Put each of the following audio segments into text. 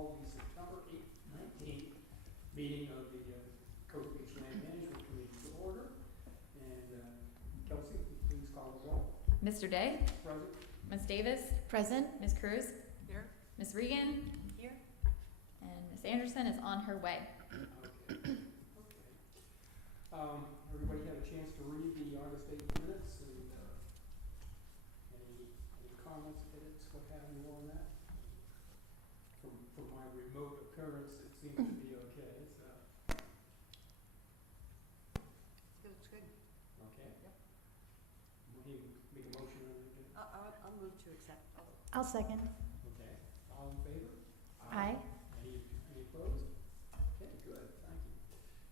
call the September 19th meeting of the Coast Beach Land Management Committee to order. And Kelsey, please call the roll. Mr. Day? Present. Ms. Davis? Present. Ms. Cruz? Here. Ms. Regan? Here. And Ms. Anderson is on her way. Okay. Everybody had a chance to read the August 8th minutes and any comments, edits, what have you on that? From my remote occurrence, it seems to be okay. So. Looks good. Okay. Yep. Will you make a motion on it? I'll move to accept. I'll second. Okay. All in favor? Aye. Any opposed? Okay, good. Thank you.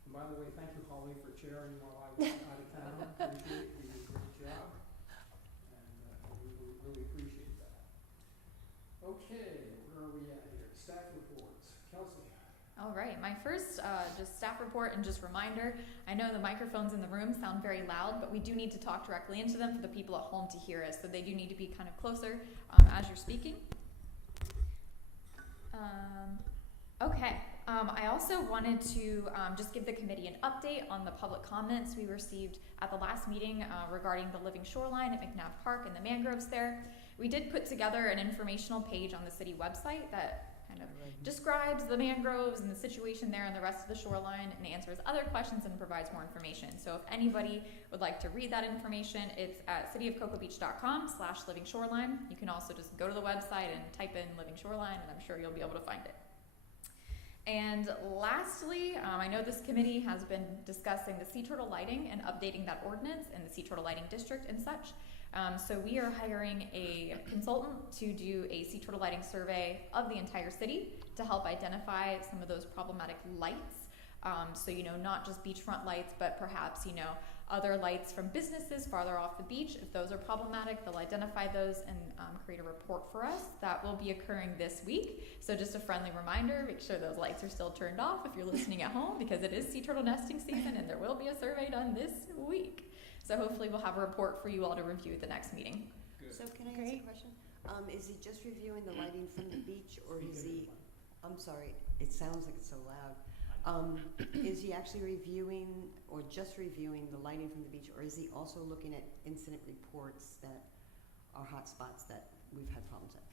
And by the way, thank you, Holly, for chairing while I was out of town. Appreciate it. You did a great job. And we really appreciate that. Okay, where are we at here? Staff reports. Kelsey. All right, my first just staff report and just reminder, I know the microphones in the room sound very loud, but we do need to talk directly into them for the people at home to hear us, so they do need to be kind of closer as you're speaking. I also wanted to just give the committee an update on the public comments we received at the last meeting regarding the living shoreline at McNabb Park and the mangroves there. We did put together an informational page on the city website that kind of describes the mangroves and the situation there and the rest of the shoreline and answers other questions and provides more information. So if anybody would like to read that information, it's at cityofcocobeach.com/living shoreline. You can also just go to the website and type in living shoreline and I'm sure you'll be able to find it. And lastly, I know this committee has been discussing the sea turtle lighting and updating that ordinance in the sea turtle lighting district and such. So we are hiring a consultant to do a sea turtle lighting survey of the entire city to help identify some of those problematic lights. So, not just beachfront lights, but perhaps, other lights from businesses farther off the beach. If those are problematic, they'll identify those and create a report for us. That will be occurring this week. So just a friendly reminder, make sure those lights are still turned off if you're listening at home, because it is sea turtle nesting season and there will be a survey done this week. So hopefully we'll have a report for you all to review at the next meeting. Good. So can I ask a question? Is he just reviewing the lighting from the beach, or is he, I'm sorry, it sounds like it's so loud. Is he actually reviewing or just reviewing the lighting from the beach, or is he also looking at incident reports that are hot spots that we've had problems at?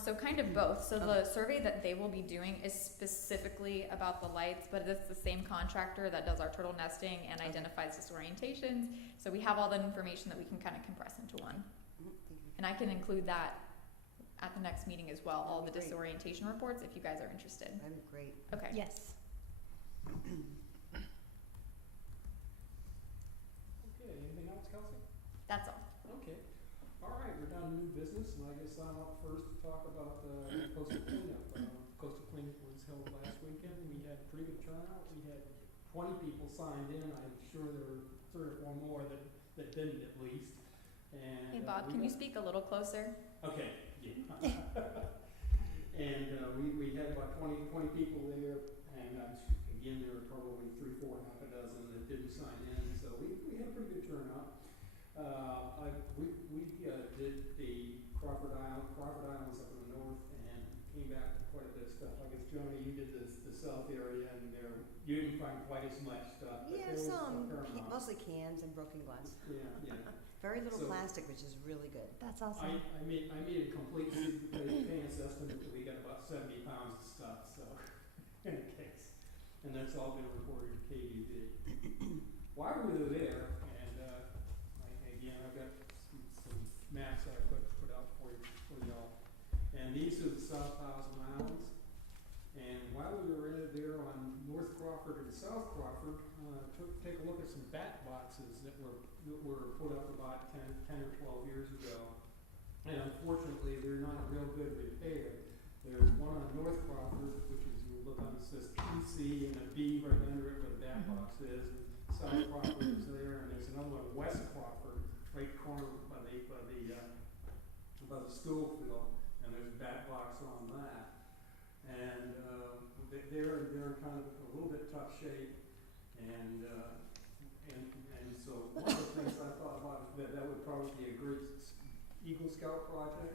So kind of both. So the survey that they will be doing is specifically about the lights, but it's the same contractor that does our turtle nesting and identifies disorientations. So we have all that information that we can kind of compress into one. And I can include that at the next meeting as well, all the disorientation reports, if you guys are interested. That'd be great. Okay. Yes. Okay, anything else, Kelsey? That's all. Okay. All right, we're down to new business, and I guess I'm up first to talk about the coastal cleanup. Coastal cleanup was held last weekend. We had a pretty good turnout. We had 20 people signed in. I'm sure there were 3 or 4 more that didn't, at least. And, Hey Bob, can you speak a little closer? Okay, yeah. And we had about 20 people there, and again, there were probably 3, 4, half a dozen that didn't sign in, so we had a pretty good turnout. We did the Crawford Islands up in the north, and came back with quite a bit of stuff. I guess, Joni, you did the south area, and you didn't find quite as much stuff. But Yeah, there was some, a fair amount. mostly cans and broken glass. Yeah. Very little So- plastic, which is really good. That's awesome. I made a complete pants estimate that we got about 70 pounds of stuff, so, in a case. And that's all been reported to KDV. While we were there, and again, I've got some maps that I put out for y'all. And these are the South Thousand Islands. And while we were there on North Crawford and South Crawford, take a look at some bat boxes that were put up about 10 or 12 years ago. And unfortunately, they're not in real good repair. There's one on North Crawford, which is, you look on, it says PC and a B right under it where the bat box is. And South Crawford is there, and there's another one, West Crawford, right corner by the school field, and there's a bat box on that. And they're in kind of a little bit tough shape, and so one of the things I thought about is that would probably be a great Eagle Scout project.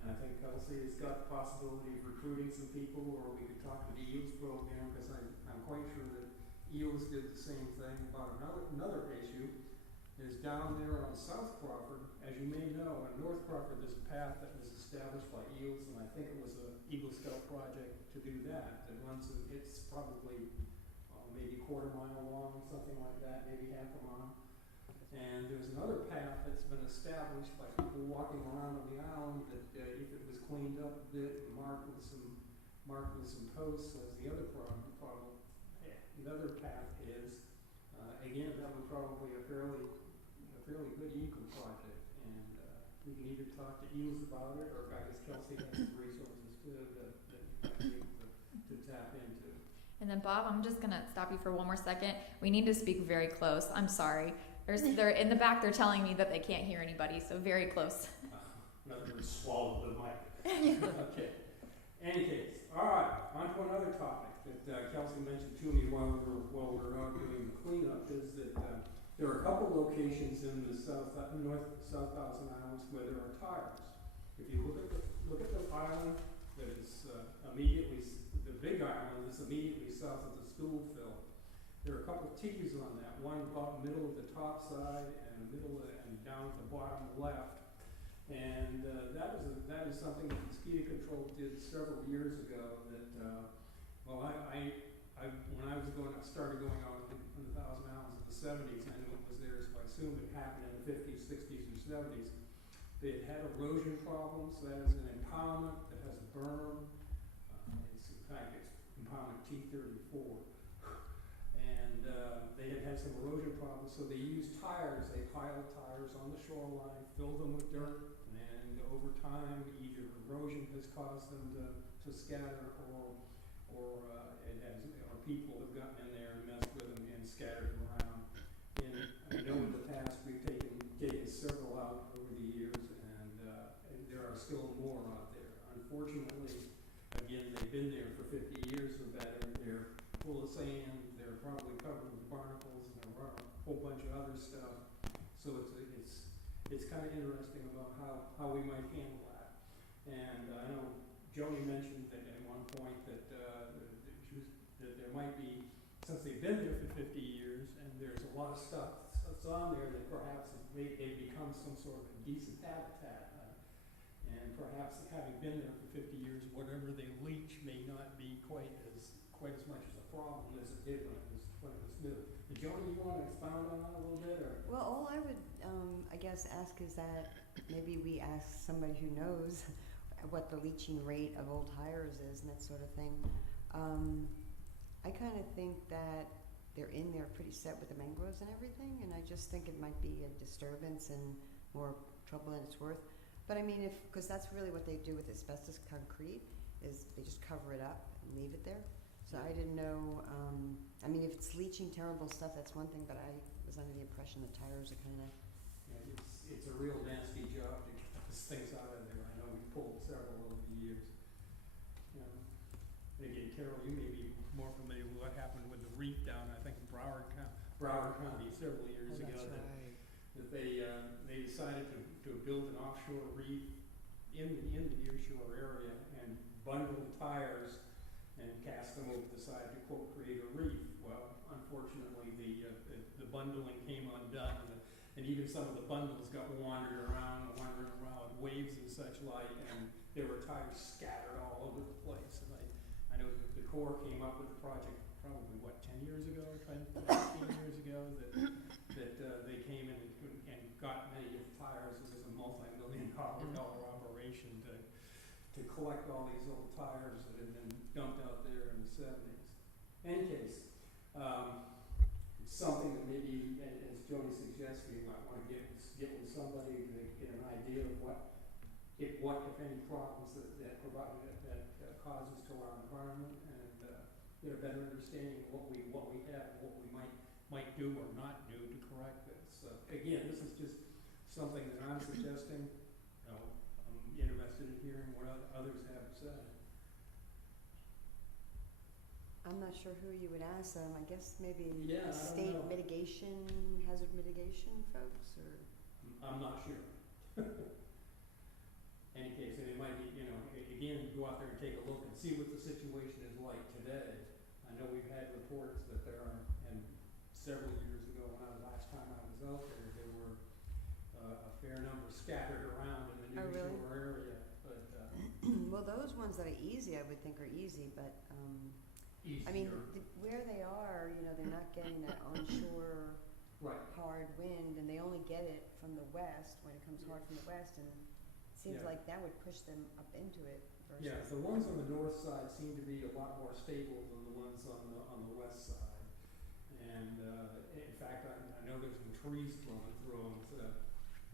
And I think Kelsey has got the possibility of recruiting some people, or we could talk to the EELS program, because I'm quite sure that EELS did the same thing. About another issue is down there on South Crawford. As you may know, in North Crawford, there's a path that was established by EELS, and I think it was a Eagle Scout project to do that. That runs, it's probably maybe a quarter mile long, something like that, maybe half a mile. And there's another path that's been established by people walking around on the island that if it was cleaned up a bit, marked with some posts, as the other problem. The other path is, again, that was probably a fairly good Eagle project, and we can either talk to EELS about it, or I guess Kelsey has some resources too that you might be able to tap into. And then Bob, I'm just gonna stop you for one more second. We need to speak very close. I'm sorry. They're in the back. They're telling me that they can't hear anybody, so very close. In other words, swallow the mic. Okay. Any case, all right. On to another topic that Kelsey mentioned to me while we're out doing the cleanup is that there are a couple locations in the North South Thousand Islands where there are tires. If you look at the island that is immediately, the big island is immediately south of the school field. There are a couple of tees on that, one about middle of the top side and and down at the bottom left. And that is something that mosquito control did several years ago. That when I started going out in the Thousand Islands in the 70s, I knew it was there, so I assumed it happened in the 50s, 60s, or 70s. They had erosion problems. That is an impoundment that has a berm. In fact, it's impoundment T34. And they had some erosion problems, so they used tires. They piled tires on the shoreline, filled them with dirt, and over time, either erosion has caused them to scatter, or people have gotten in there and messed with them and scattered them around. And I know in the past we've taken several out over the years, and there are still more out there. Unfortunately, again, they've been there for 50 years or better. They're full of sand. They're probably covered with barnacles and a whole bunch of other stuff. So it's kind of interesting about how we might handle that. And I know Joni mentioned that at one point that there might be, since they've been there for 50 years, and there's a lot of stuff that's on there that perhaps they become some sort of a decent habitat. And perhaps having been there for 50 years, whatever they leach may not be quite as much as a problem as it did when it was new. Joni, you want to expound on that a little bit, or? Well, all I would, I guess, ask is that maybe we ask somebody who knows what the leaching rate of old tires is and that sort of thing. I kind of think that they're in there pretty set with the mangroves and everything, and I just think it might be a disturbance and more trouble than it's worth. But I mean, because that's really what they do with asbestos concrete, is they just cover it up and leave it there. So I didn't know, I mean, if it's leaching terrible stuff, that's one thing, but I was under the impression the tires are kind of... Yeah, it's a real nasty job to get those things out of there. I know we pulled several over the years. And again, Carol, you may be more familiar with what happened with the reef down, I think, in Broward County several years ago. That's right. That they decided to build an offshore reef in the nearshore area and bundle tires and cast them over the side to, quote, create a reef. Well, unfortunately, the bundling came undone, and even some of the bundles got wandering around with waves and such like, and there were tires scattered all over the place. And I know that the Corps came up with a project probably, 10 years ago, 15 years ago, that they came in and got many of the tires. It was a multi-million-dollar operation to collect all these old tires that had been dumped out there in the 70s. In any case, it's something that maybe, as Joni suggested, you might want to get with somebody to get an idea of what, if any, problems that causes to our environment, and get a better understanding of what we have and what we might do or not do to correct this. Again, this is just something that I'm suggesting. I'm interested in hearing what others have to say. I'm not sure who you would ask them. I guess maybe Yeah, I don't state know. hazard mitigation folks, or... I'm not sure. Any any case, and it might be, you know, again, go out there and take a look and see what the situation is like today. I know we've had reports that there are, and several years ago, last time I was out there were a fair number scattered around in the Oh, New really? Shore area, but, Well, those ones that are easy, I would think are easy, but, easier. I mean, where they are, you know, they're not getting that onshore Right, hard wind, and they only get it from the west, when it comes hard from the west, and it seems Yeah. like that would push them up into it versus. yeah, the ones on the north side seem to be a lot more stable than the ones on the west side. And, in fact, I know there's some trees growing through them, so,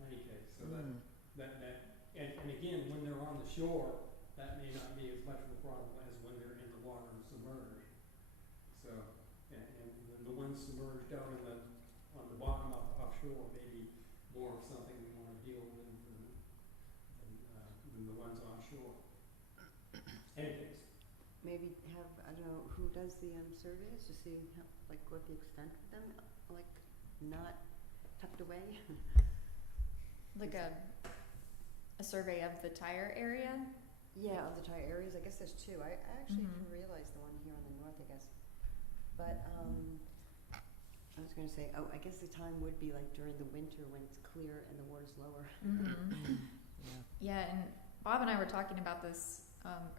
in any case, so and again, when they're on the shore, that may not be as much of a problem as when they're in the water and submerged. So, and the ones submerged out on the bottom offshore may be more of something we wanna deal with than the ones onshore. Anyways, Maybe have, I don't know, who does the surveys to see how, like, what the extent of them, like, not tucked away? Like a survey of the tire area. Yeah, of the tire areas, I guess there's two. I actually Mhm. didn't realize the one here on the north, I guess. But, I was gonna say, I guess the time would be like during the winter when it's clear and the water's lower. Yeah, and Bob and I were talking about this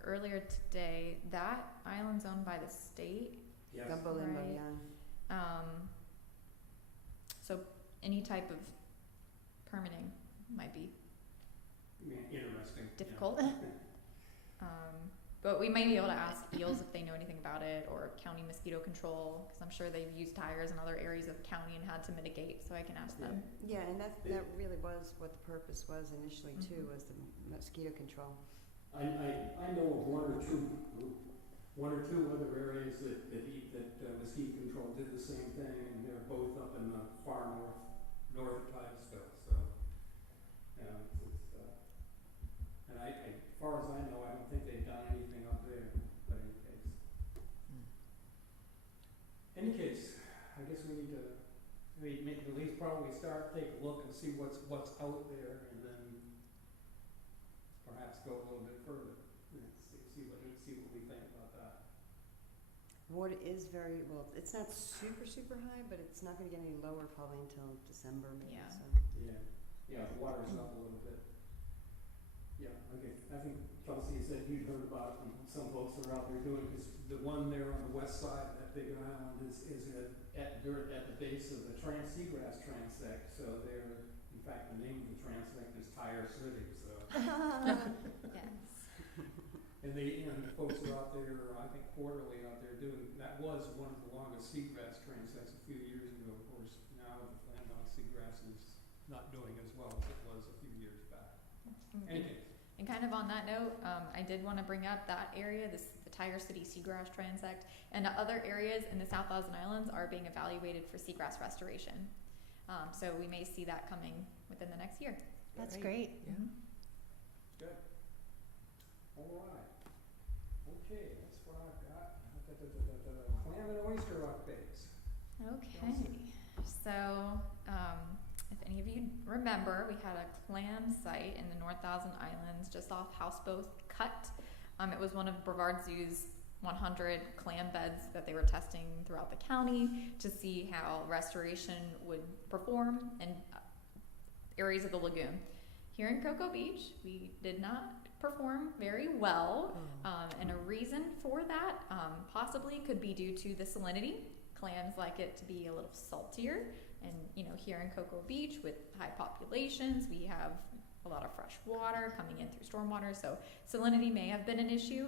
earlier today. That island's owned by the state. yes, Gumbo Limbo, Right. yeah. So any type of permitting might be yeah, interesting. yeah. difficult. But we might be able to ask Eels if they know anything about it, or county mosquito control, because I'm sure they've used tires in other areas of the county and had to mitigate, so I can ask them. Yeah, and that really was what the purpose was initially too, Mhm. was the mosquito control. I know of one or two other areas that mosquito control did the same thing, and they're both up in the far north of Titusville, so, yeah, and as far as I know, I don't think they've done anything up there, but any case, I guess we need to, at least probably start, take a look and see what's out there, and then perhaps go a little bit further, and see what we think about that. Water is very, well, it's not super high, but it's not gonna get any lower probably until December maybe, Yeah. so. Yeah, the water's up a little bit. Yeah, okay, I think Kelsey said you'd heard about it, and some folks are out there doing, because the one there on the west side of that big island is at the base of the seagrass transect, so they're, in fact, the name of the transect is Tire City, so. Yes. And the folks are out there, I think quarterly out there doing, that was one of the longest seagrass transects a few years ago. Of course, now the landlocked seagrass is not doing as well as it was a few years back. Anyways, And kind of on that note, I did want to bring up that area, the Tire City Seagrass Transect, and other areas in the South Thousand Islands are being evaluated for seagrass restoration. So we may see that coming within the next year. That's great. Mm-hmm. good. All right. Okay, that's what I've got. Clam and oyster updates. Okay, so if any of you remember, we had a clam site in the North Thousand Islands just off Houseboat Cut. It was one of Brevard Zoo's 100 clam beds that they were testing throughout the county to see how restoration would perform in areas of the lagoon. Here in Cocoa Beach, we did not perform very well, and a reason for that possibly could be due to the salinity. Clams like it to be a little saltier, and here in Cocoa Beach with high populations, we have a lot of fresh water coming in through stormwater, so salinity may have been an issue.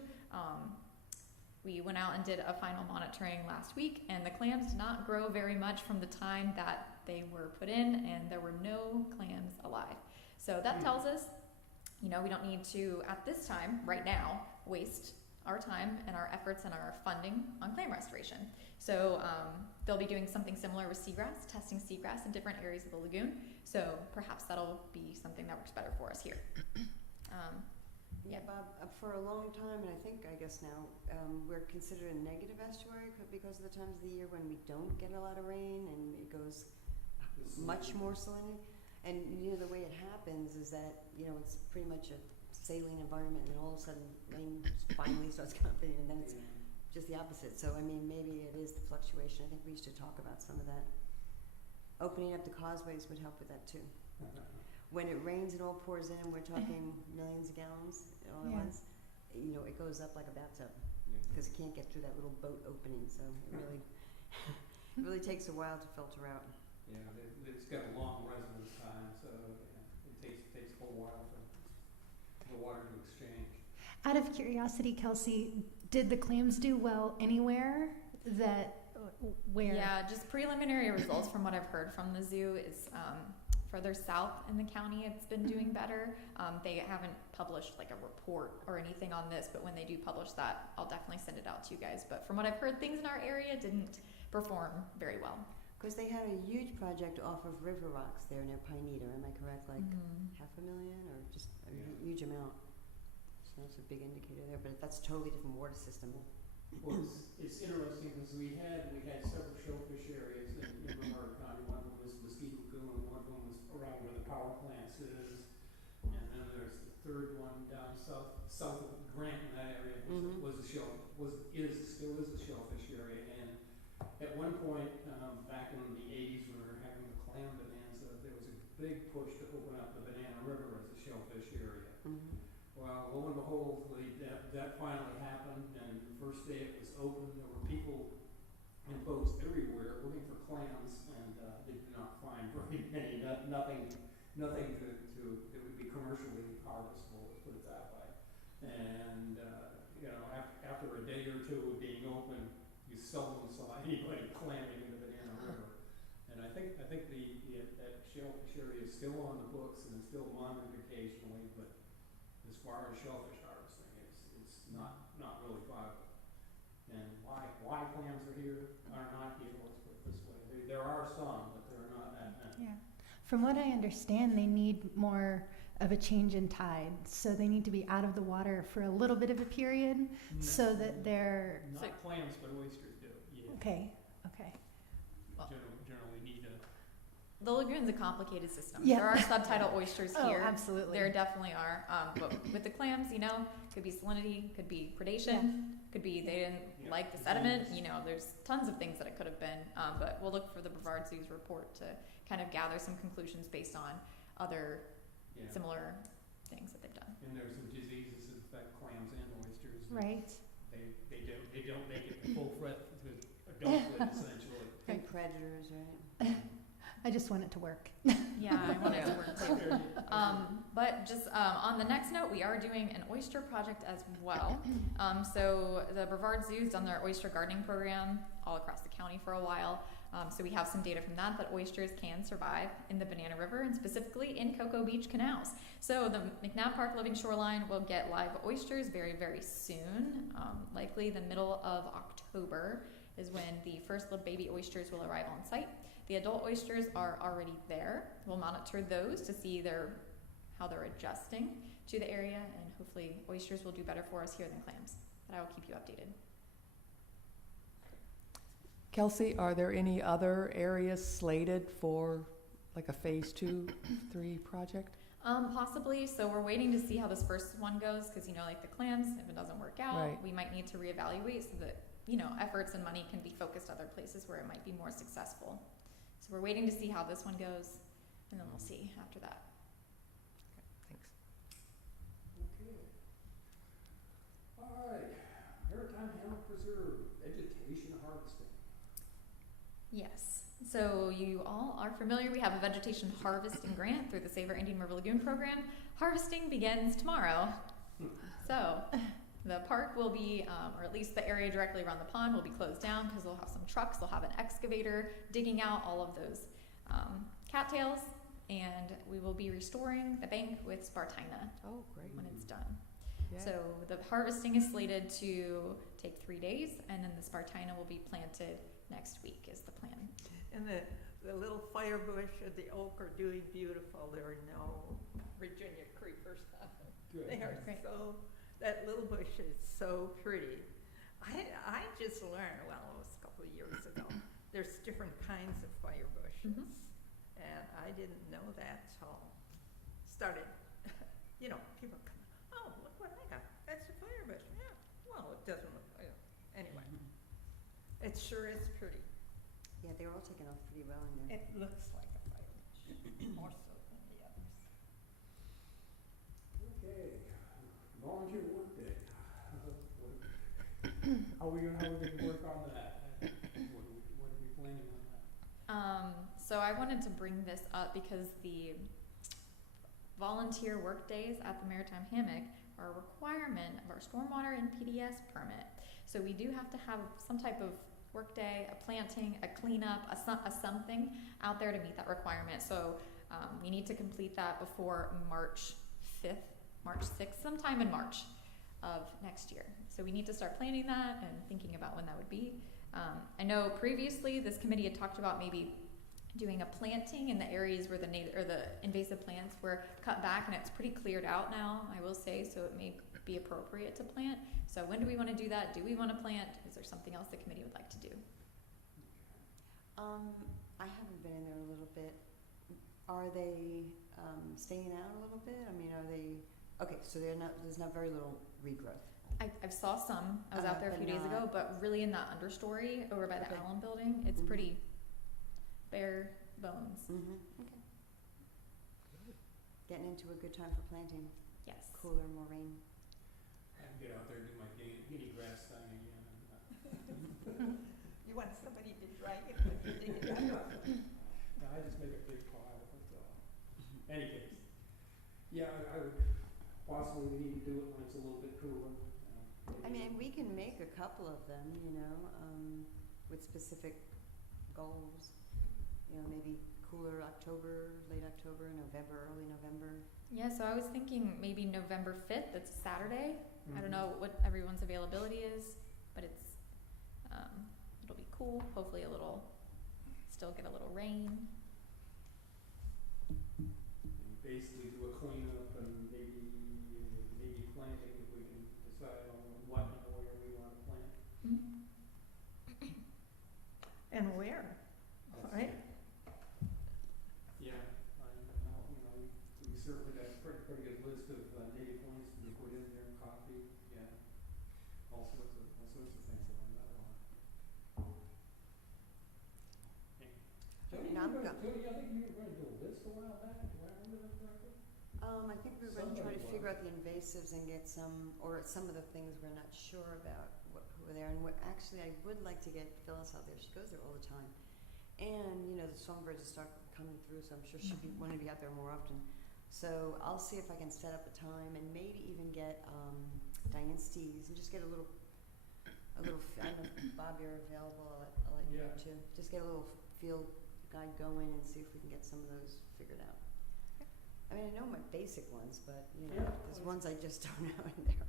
We went out and did a final monitoring last week, and the clams did not grow very much from the time that they were put in, and there were no clams alive. So that tells us, we don't need to, at this time, right now, waste our time and our efforts and our funding on clam restoration. So they'll be doing something similar with seagrass, testing seagrass in different areas of the lagoon. So perhaps that'll be something that works better for us here. Yeah, Bob, for a long time, and I guess now, we're considered a negative estuary because of the times of the year when we don't get a lot of rain and it goes much more salinity. And the way it happens is that, it's pretty much a saline environment, and then all of a sudden rain finally starts coming, and then it's just the opposite. So I mean, maybe it is the fluctuation. I think we should talk about some of that. Opening up the causeways would help with that too. When it rains, it all pours in. We're talking millions of gallons all at once. You know, it goes up like a bathtub because it can't get through that little boat opening. So it really, it really takes a while to filter out. Yeah, it's got a long residence time, so it takes a whole while for the water to exchange. Out of curiosity, Kelsey, did the clams do well anywhere where? Yeah, just preliminary results from what I've heard from the zoo is further south in the county it's been doing better. They haven't published like a report or anything on this, but when they do publish that, I'll definitely send it out to you guys. But from what I've heard, things in our area didn't perform very well. Because they had a huge project off of River Rocks there near Pinedo, am I correct? Like $500,000 or just a huge amount. So that's a big indicator there, but that's a totally different water system. Well, it's interesting because we had several shellfish areas in Brevard County. One of them was Mesquite Lagoon, one of them was around where the power plants is, and then there's the third one down south of Grant in that area still is a shellfish area. And at one point back in the 80s when we were having the clam bonanza, there was a big push to open up the Banana River as a shellfish area. Well, lo and behold, that finally happened, and the first day it was open, there were people and boats everywhere looking for clams, and they did not find very many. Nothing that would be commercially harvestable, let's put it that way. And after a day or two of being open, you seldom saw anybody clamming in the Banana River. And I think that shellfish area is still on the books and is still monitored occasionally, but as far as shellfish harvesting, it's not really viable. And why clams are not here, let's put it this way. There are some, but there are not that many. Yeah. From what I understand, they need more of a change in tide, so they need to be out of the water for a little bit of a period, so that they're not clams, but oysters do. Yeah. Okay. Well, Generally need a. The lagoon's a complicated system. Yeah. There are subtidal oysters here. Oh, absolutely. There definitely are. But with the clams, could be salinity, could be predation, could be they didn't like the sediment. There's tons of things that it could have been. But we'll look for the Brevard Zoo's report to kind of gather some conclusions based on other similar things that they've done. And there's some diseases that affect clams and oysters. Right. They don't make it the full threat to adulthood, essentially. And predators, right? I just want it to work. Yeah, I want it to work too. But just on the next note, we are doing an oyster project as well. So the Brevard Zoo's done their oyster gardening program all across the county for a while. So we have some data from that oysters can survive in the Banana River and specifically in Cocoa Beach canals. So the McNabb Park Living Shoreline will get live oysters very, very soon. Likely the middle of October is when the first baby oysters will arrive on site. The adult oysters are already there. We'll monitor those to see how they're adjusting to the area, and hopefully oysters will do better for us here than clams. But I will keep you updated. Kelsey, are there any other areas slated for like a phase 2, 3 project? Possibly. So we're waiting to see how this first one goes because, like the clams, if it doesn't work out, Right. we might need to reevaluate so that, efforts and money can be focused other places where it might be more successful. So we're waiting to see how this one goes, and then we'll see after that. Thanks. Okay. All right. Maritime Hammock Preserve, vegetation harvesting. Yes. So you all are familiar. We have a vegetation harvesting grant through the Save Our Indian River Lagoon program. Harvesting begins tomorrow. So the park will be, or at least the area directly around the pond will be closed down because they'll have some trucks. They'll have an excavator digging out all of those cattails, and we will be restoring the bank with Spartina Oh, great. when it's done. Yeah. So the harvesting is slated to take 3 days, and then the Spartina will be planted next week is the plan. And the little fire bush and the oak are doing beautiful. There are no Virginia creepers on them. Good. They are Great. that little bush is so pretty. I just learned, well, it was a couple of years ago, there's different kinds of fire bushes. Mhm. And I didn't know that till started, people come, oh, It sure is pretty. Yeah, they're all taken off pretty well in there. It looks like a foliage, more so than the others. Okay, volunteer work day. How are we gonna work on that? What are we planning on that? So I wanted to bring this up because the volunteer work days at the Maritime Hammock are a requirement of our stormwater and PDS permit. So we do have to have some type of work day, a planting, a cleanup, a something out there to meet that requirement. So we need to complete that before March 5th, March 6th, sometime in March of next year. So we need to start planning that and thinking about when that would be. I know previously this committee had talked about maybe doing a planting in the areas where the invasive plants were cut back, and it's pretty cleared out now, I will say, so it may be appropriate to plant. So when do we want to do that? Do we want to plant? Is there something else the committee would like to do? I haven't been in there a little bit. Are they staying out a little bit? I mean, are they, okay, so there's not very little regrowth. I've saw some. I was out there a But few days ago, not- but really in that understory over by the Okay. Allen building, it's Mhm. pretty bare bones. Mm-hmm, okay. Getting into a good time for planting, Yes. cooler, more rain. I can get out there and do my guinea grass thing again. You want somebody to drag it when you dig it up? No, I just make a big pile, that's all. Any case, yeah, I would, possibly we need to do it when it's a little bit cooler. I mean, we can make a couple of them, you know, with specific goals. You know, maybe cooler October, late October, November, early November. Yeah, so I was thinking maybe November 5th, that's a Saturday. I don't Mhm. know what everyone's availability is, but it's, it'll be cool, hopefully still get a little rain. And basically do a cleanup and maybe planting if we can decide on what and where we want to plant. And where? That's Right. it. Yeah, we certainly got a pretty good list of native plants to be put in there, coffee, yeah, all sorts of things along that line. Jody, Now I'm I think you were going to do a list a while back, do I remember that correctly? I think we were going to try to Somebody figure was. out the invasives and get some of the things we're not sure about, who are there. And actually, I would like to get Phyllis out there. She goes there all the time. And, you know, the songbirds start coming through, so I'm sure she'd want to be out there more often. So I'll see if I can set up a time and maybe even get Diane Steves and just get a little, I don't know if Bob, you're available, I'll let you know Yeah. too. Just get a little field guide going and see if we can get some of those figured out. I mean, I know my basic ones, but, you know, Yeah. there's ones I just don't know in there.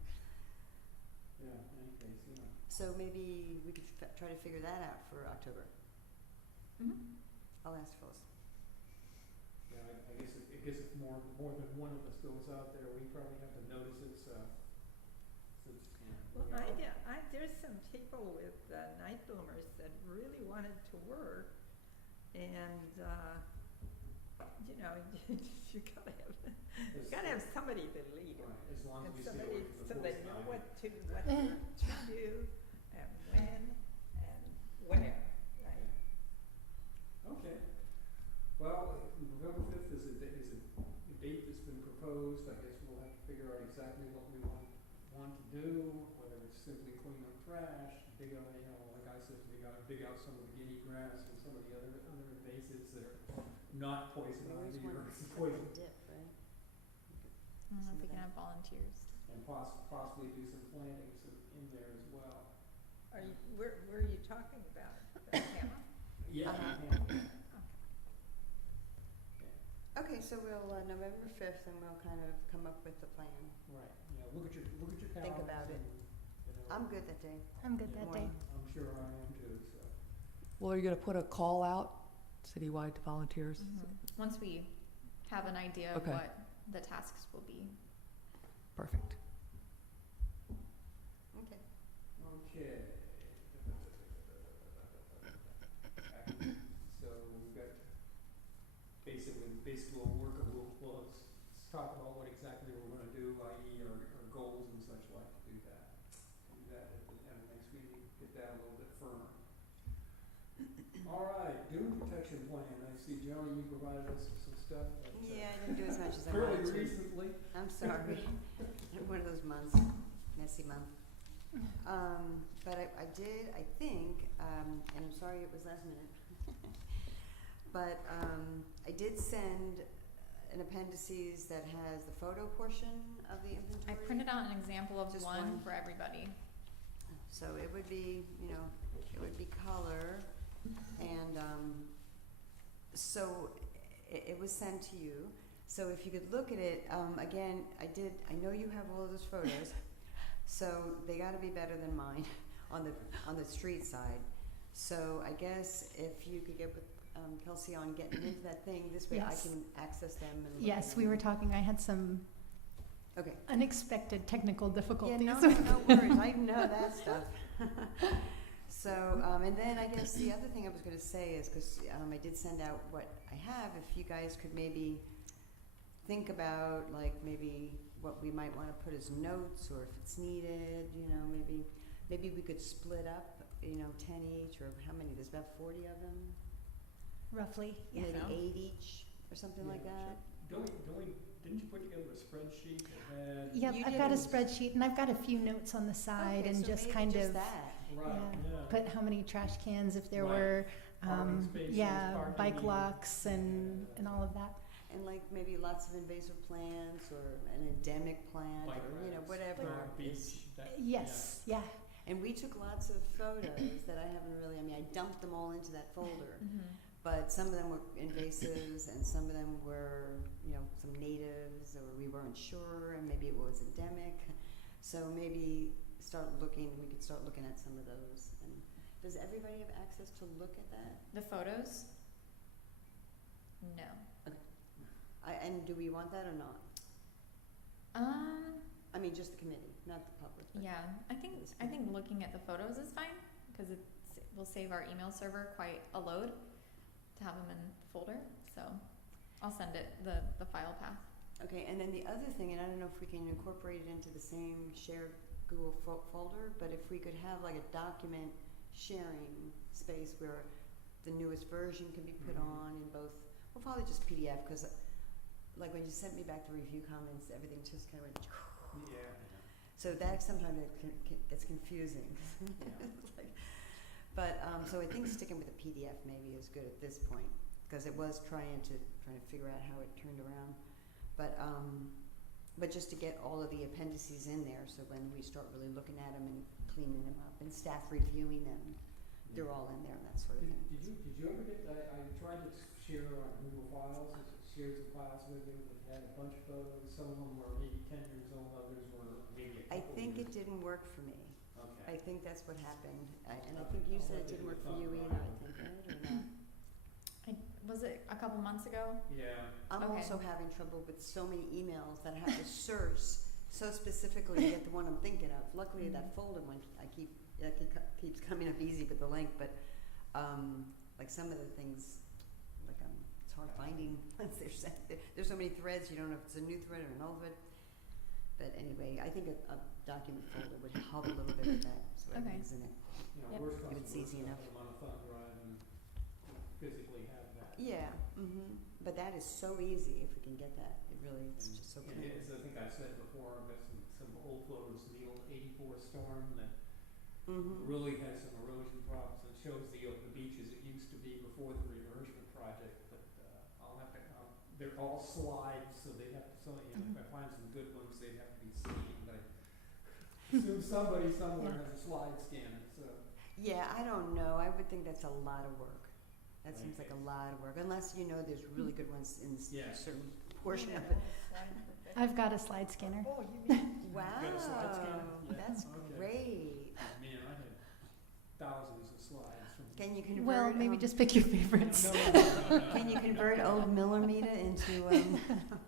Yeah, in any case, yeah. So maybe we could try to figure that out for October. I'll ask Phyllis. Yeah, I guess if more than one of us goes out there, we probably have to notice it, so, since, you know. Well, we are- there's some people with night bloomers that really wanted to work, and you know, you gotta have somebody to lead them, Right, as long as and we stay somebody away from the so full they know time. what to do, and when, and where. Right? Okay. Well, November 5th is a date that's been proposed. I guess we'll have to figure out exactly what we want to do, whether it's simply clean up trash, dig out, you know, like I said, we gotta dig out some of the guinea grass and some of the other invasives that are not poison We always ivy or want to poison, dip, right? I don't know Some if we of can that. have volunteers. and possibly do some plantings in there as well. Where are you talking about? The hammock? Yeah. Uh-huh. Okay, so we'll, November 5th, and we'll kind of come up with the plan. Right, yeah, look at your calendars. Think about it. and, you know, I'm good that day. I'm good that day. I'm sure I am too, so. Well, are you gonna put a call out citywide to volunteers? Once we have an idea of Okay. what the tasks will be. Perfect. Okay. Okay. So we've got basically we'll work, let's talk about what exactly we're gonna do, i.e. our goals and such like, to do that at the next meeting, get that a little bit firmer. All right, dune protection plan. I see, Joni, you provided us with some stuff. Yeah, I didn't do as much as I Fairly wanted to. recently. I'm sorry. One of those months, messy month. But I did, I think, and I'm sorry it was last minute, but I did send an appendices that has the photo portion of the inventory. I printed out an example of Just one one? for everybody. So it would be, it would be color, and so it was sent to you. So if you could look at it, again, I know you have all of those photos, so they gotta be better than mine on the street side. So I guess if you could get with Kelsey on getting into that thing, this way Yes. I can access them and look Yes, at we them. were talking, I had some Okay. unexpected technical Yeah, difficulties. no worries, I know that stuff. So, and then I guess the other thing I was gonna say is, cause, I did send out what I have, if you guys could maybe think about, like, maybe what we might wanna put as notes, or if it's needed, maybe we could split up, 10 each, or how many, there's about 40 of them? Roughly, yeah. Maybe So. 8 each, or something like Yeah, that? Didn't you put together a spreadsheet that had? Yep, You I've got a didn't- spreadsheet, and I've got a few notes on the side, Okay, and so just maybe kind just of that. Right, yeah, yeah. put how many trash cans, if there Right. were, Parking spaces, yeah, parking bike meters. locks and all of that. And like maybe lots of invasive plants, or an endemic plant, Bike or, racks, whatever. Dog is- beach, that, Yes, yeah. And we took lots of photos that I haven't really, I dumped them all into that folder. Mm-hmm. But some of them were invasives, and some of them were, some natives, or we weren't sure, and maybe it was endemic. So maybe we could start looking at some of those. And does everybody have access to look at that? The photos? No. And do we want that or not? I mean, just the committee, not the public. but- Yeah, I think looking at the photos is fine, because it will save our email server quite a load to have them in the folder, so I'll send it the file path. Okay, and then the other thing, and I don't know if we can incorporate it into the same shared Google folder, but if we could have like a document sharing space where the newest version can be put Mhm. on in both, well, probably just PDF, because like when you sent me back the review comments, everything just kind of went, Yeah. so that sometimes it's confusing. Yeah. Like, but, so I think sticking with a PDF maybe is good at this point, because it was trying to figure out how it turned around. But just to get all of the appendices in there, so when we start really looking at them and cleaning them up, and staff reviewing them, they're all in there and that sort of thing. Did you ever get, I tried to share on Google Files, shared some files with you that had a bunch of photos, some of them were maybe 10 years old, others were maybe a I couple think years. it didn't work for me. Okay. I think that's what happened. And I think you said it didn't work for you either, I think, right, or not? Was it a couple months ago? Yeah. I'm Okay. also having trouble with so many emails that I have to search so specifically to get the one I'm thinking of. Luckily, that folder one, keeps coming up easy with the link, but, like some of the things, like, it's hard finding once they're sent. There's so many threads, you don't know if it's a new thread or an old thread. But anyway, I think a document folder would help a little bit with that, so Okay. everything's in it. You know, Yep. worst comes If it's to worst, easy I'll enough. put them on a thumb drive and physically have that. Yeah, but that is so easy if we can get that. It really, it's And- just so and clear. as I think I said before, I've got some old photos from the old '84 storm that really had some erosion problems, and shows the beach as it used to be before the renourishment project. But I'll have to, they're all slides, so they have to, if I find some good ones, they'd have to be seen. But I assume somebody somewhere has a slide scanner, so. Yeah, I don't know. I would think that's a lot of work. That Right. seems like a lot of work, unless there's really good ones in Yeah. a certain portion of Yeah, it. slide perfect. I've got a slide scanner. Oh, you mean, Wow, got a slide scanner? Yeah. that's Okay. great. Man, I had thousands of slides from. Can you convert? Well, maybe just pick your favorites. No. Can you convert old millimeter into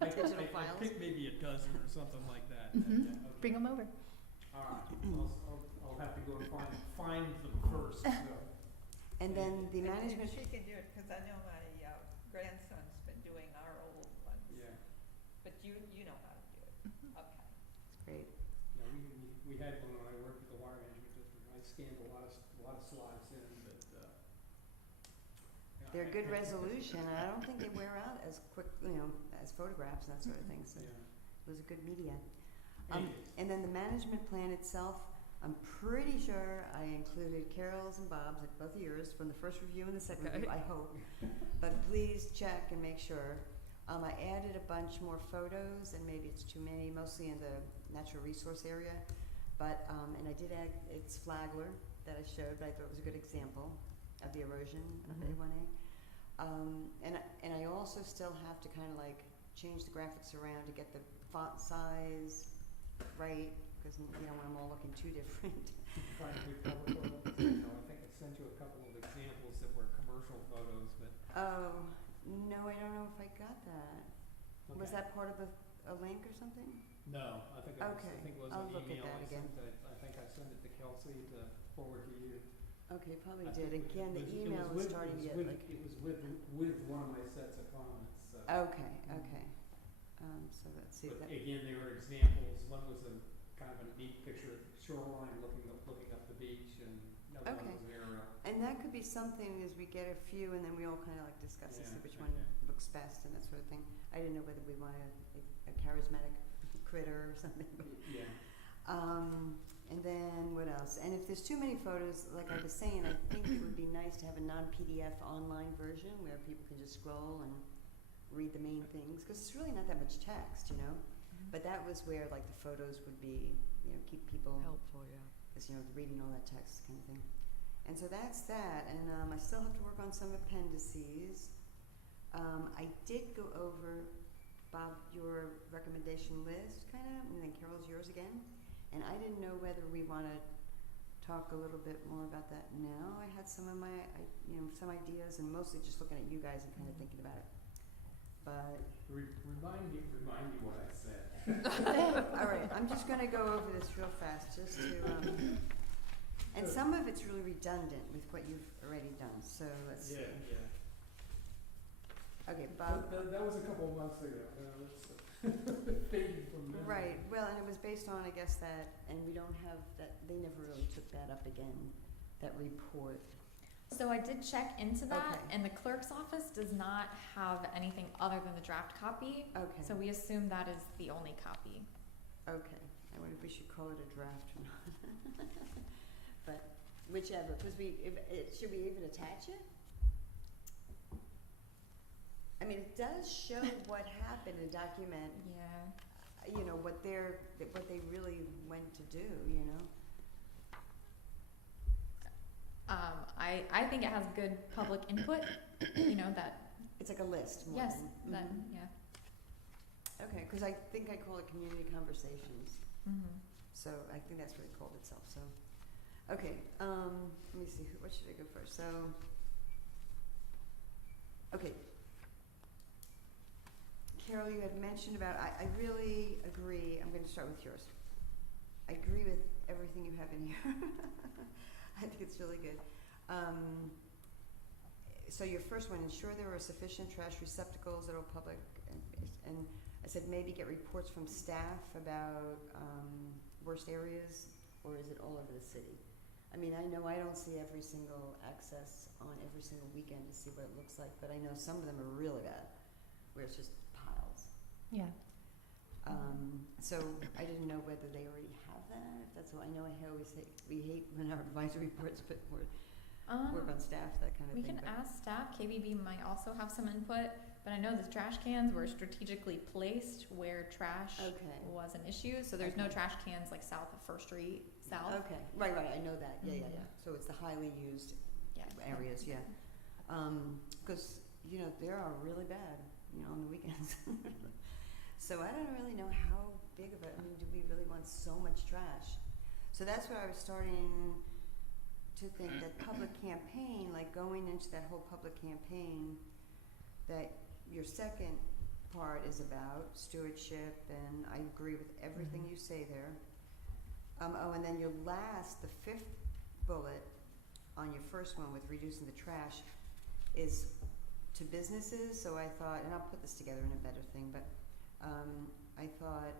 digital I files? picked maybe a dozen or something like that. Mhm. Yeah, okay. Bring them over. All right, I'll have to go and find them first, so. And then the and management. she can do it, because I know my grandson's been doing our old ones. Yeah, But you know how to do it. Okay. Great. yeah, we had one when I worked at the water management district. I scanned a lot of slides in, but, they're good resolution, and I don't think they wear out as quick, as photographs and that sort of thing, so Yeah. it was a good media. Anyways, And then the management plan itself, I'm pretty sure I included Carol's and Bob's, like both of yours, from the first review and the second Okay. review, I hope. But please check and make sure. I added a bunch more photos, and maybe it's too many, mostly in the natural resource area. But, and I did add, it's Flagler that I showed, but I thought it was a good example of the erosion of Mhm. A1A. And I also still have to kind of like change the graphics around to get the font size right, because you don't want them all looking too different. trying to do public photos, I think I sent you a couple of examples that were commercial photos, but. Oh, no, I don't know if I got that. Was Okay. that part of a link or something? No, I think it was, Okay, I think it was I'll an look at email that I again. sent, I think I sent it to Kelsey to forward to you. Okay, probably I did. think Again, the it email was is starting to get like, It was with one of my sets of comments, so. okay. So let's see. But That, again, there were examples, one was a kind of a neat picture of the shoreline looking up the beach, and another Okay. one was an aerial. and that could be something as we get a few, and then we all kind of like discuss and see Yeah, which yeah, one yeah. looks best and that sort of thing. I didn't know whether we wanted a charismatic critter or something. But Yeah, and then what else? And if there's too many photos, like I was saying, I think it would be nice to have a non-PDF online version where people can just scroll and read the main things, because it's really not that much text, But that was where like the photos would be, keep people, Helpful, yeah. because reading all that text kind of thing. And so that's that. And I still have to work on some appendices. I did go over, Bob, your recommendation list, kind of, and then Carol's yours again. And I didn't know whether we want to talk a little bit more about that now. I had some of my, some ideas, and mostly just looking at you guys and kind of thinking about it. But remind me what I said. all right, I'm just going to go over this real fast, just to. And some of it's really redundant with what you've already done. So let's see. Yeah. Okay, Bob. That was a couple of months ago, it's fading from memory. Right. Well, and it was based on, I guess, that, and we don't have that. They never really took that up again. That report. So I did check into that, Okay. and the clerk's office does not have anything other than the draft copy. Okay. So we assume that is the only copy. Okay. I wonder if we should call it a draft or not. But whichever, because should we even attach it? I mean, it does show what happened and document, Yeah. what they really went to do, I think it has good public input, that, It's like a list more yes, than. that, Mhm. yeah. Okay, because I think I call it community conversations. Mm-hmm. So I think that's what it called itself, so. Okay, let me see, what should I go first? So, okay. Carol, you had mentioned about, I really agree, I'm gonna start with yours. I agree with everything you have in here. I think it's really good. So your first one, ensure there are sufficient trash receptacles that are public, and I said maybe get reports from staff about worst areas, or is it all over the city? I mean, I know I don't see every single access on every single weekend to see what it looks like, but I know some of them are really bad, where it's just piles. Yeah. So I didn't know whether they already have that, if that's what, I know I always say, we hate when our advisory reports put more work on staff, that kind of We thing. can but- ask staff, KBB might also have some input, but I know the trash cans were strategically placed where trash Okay. was an issue, so there's no Okay. trash cans like south of First Street, south. Okay, right, I know that, yeah. Mhm. So it's the highly used Yeah. areas, yeah. Because, they are really bad, on the weekends. So I don't really know how big of do we really want so much trash? So that's where I was starting to think that public campaign, like going into that whole public campaign, that your second part is about stewardship, and I agree with everything you say there. And then your the fifth bullet on your first one with reducing the trash is to businesses. So I thought, and I'll put this together in a better thing, but I thought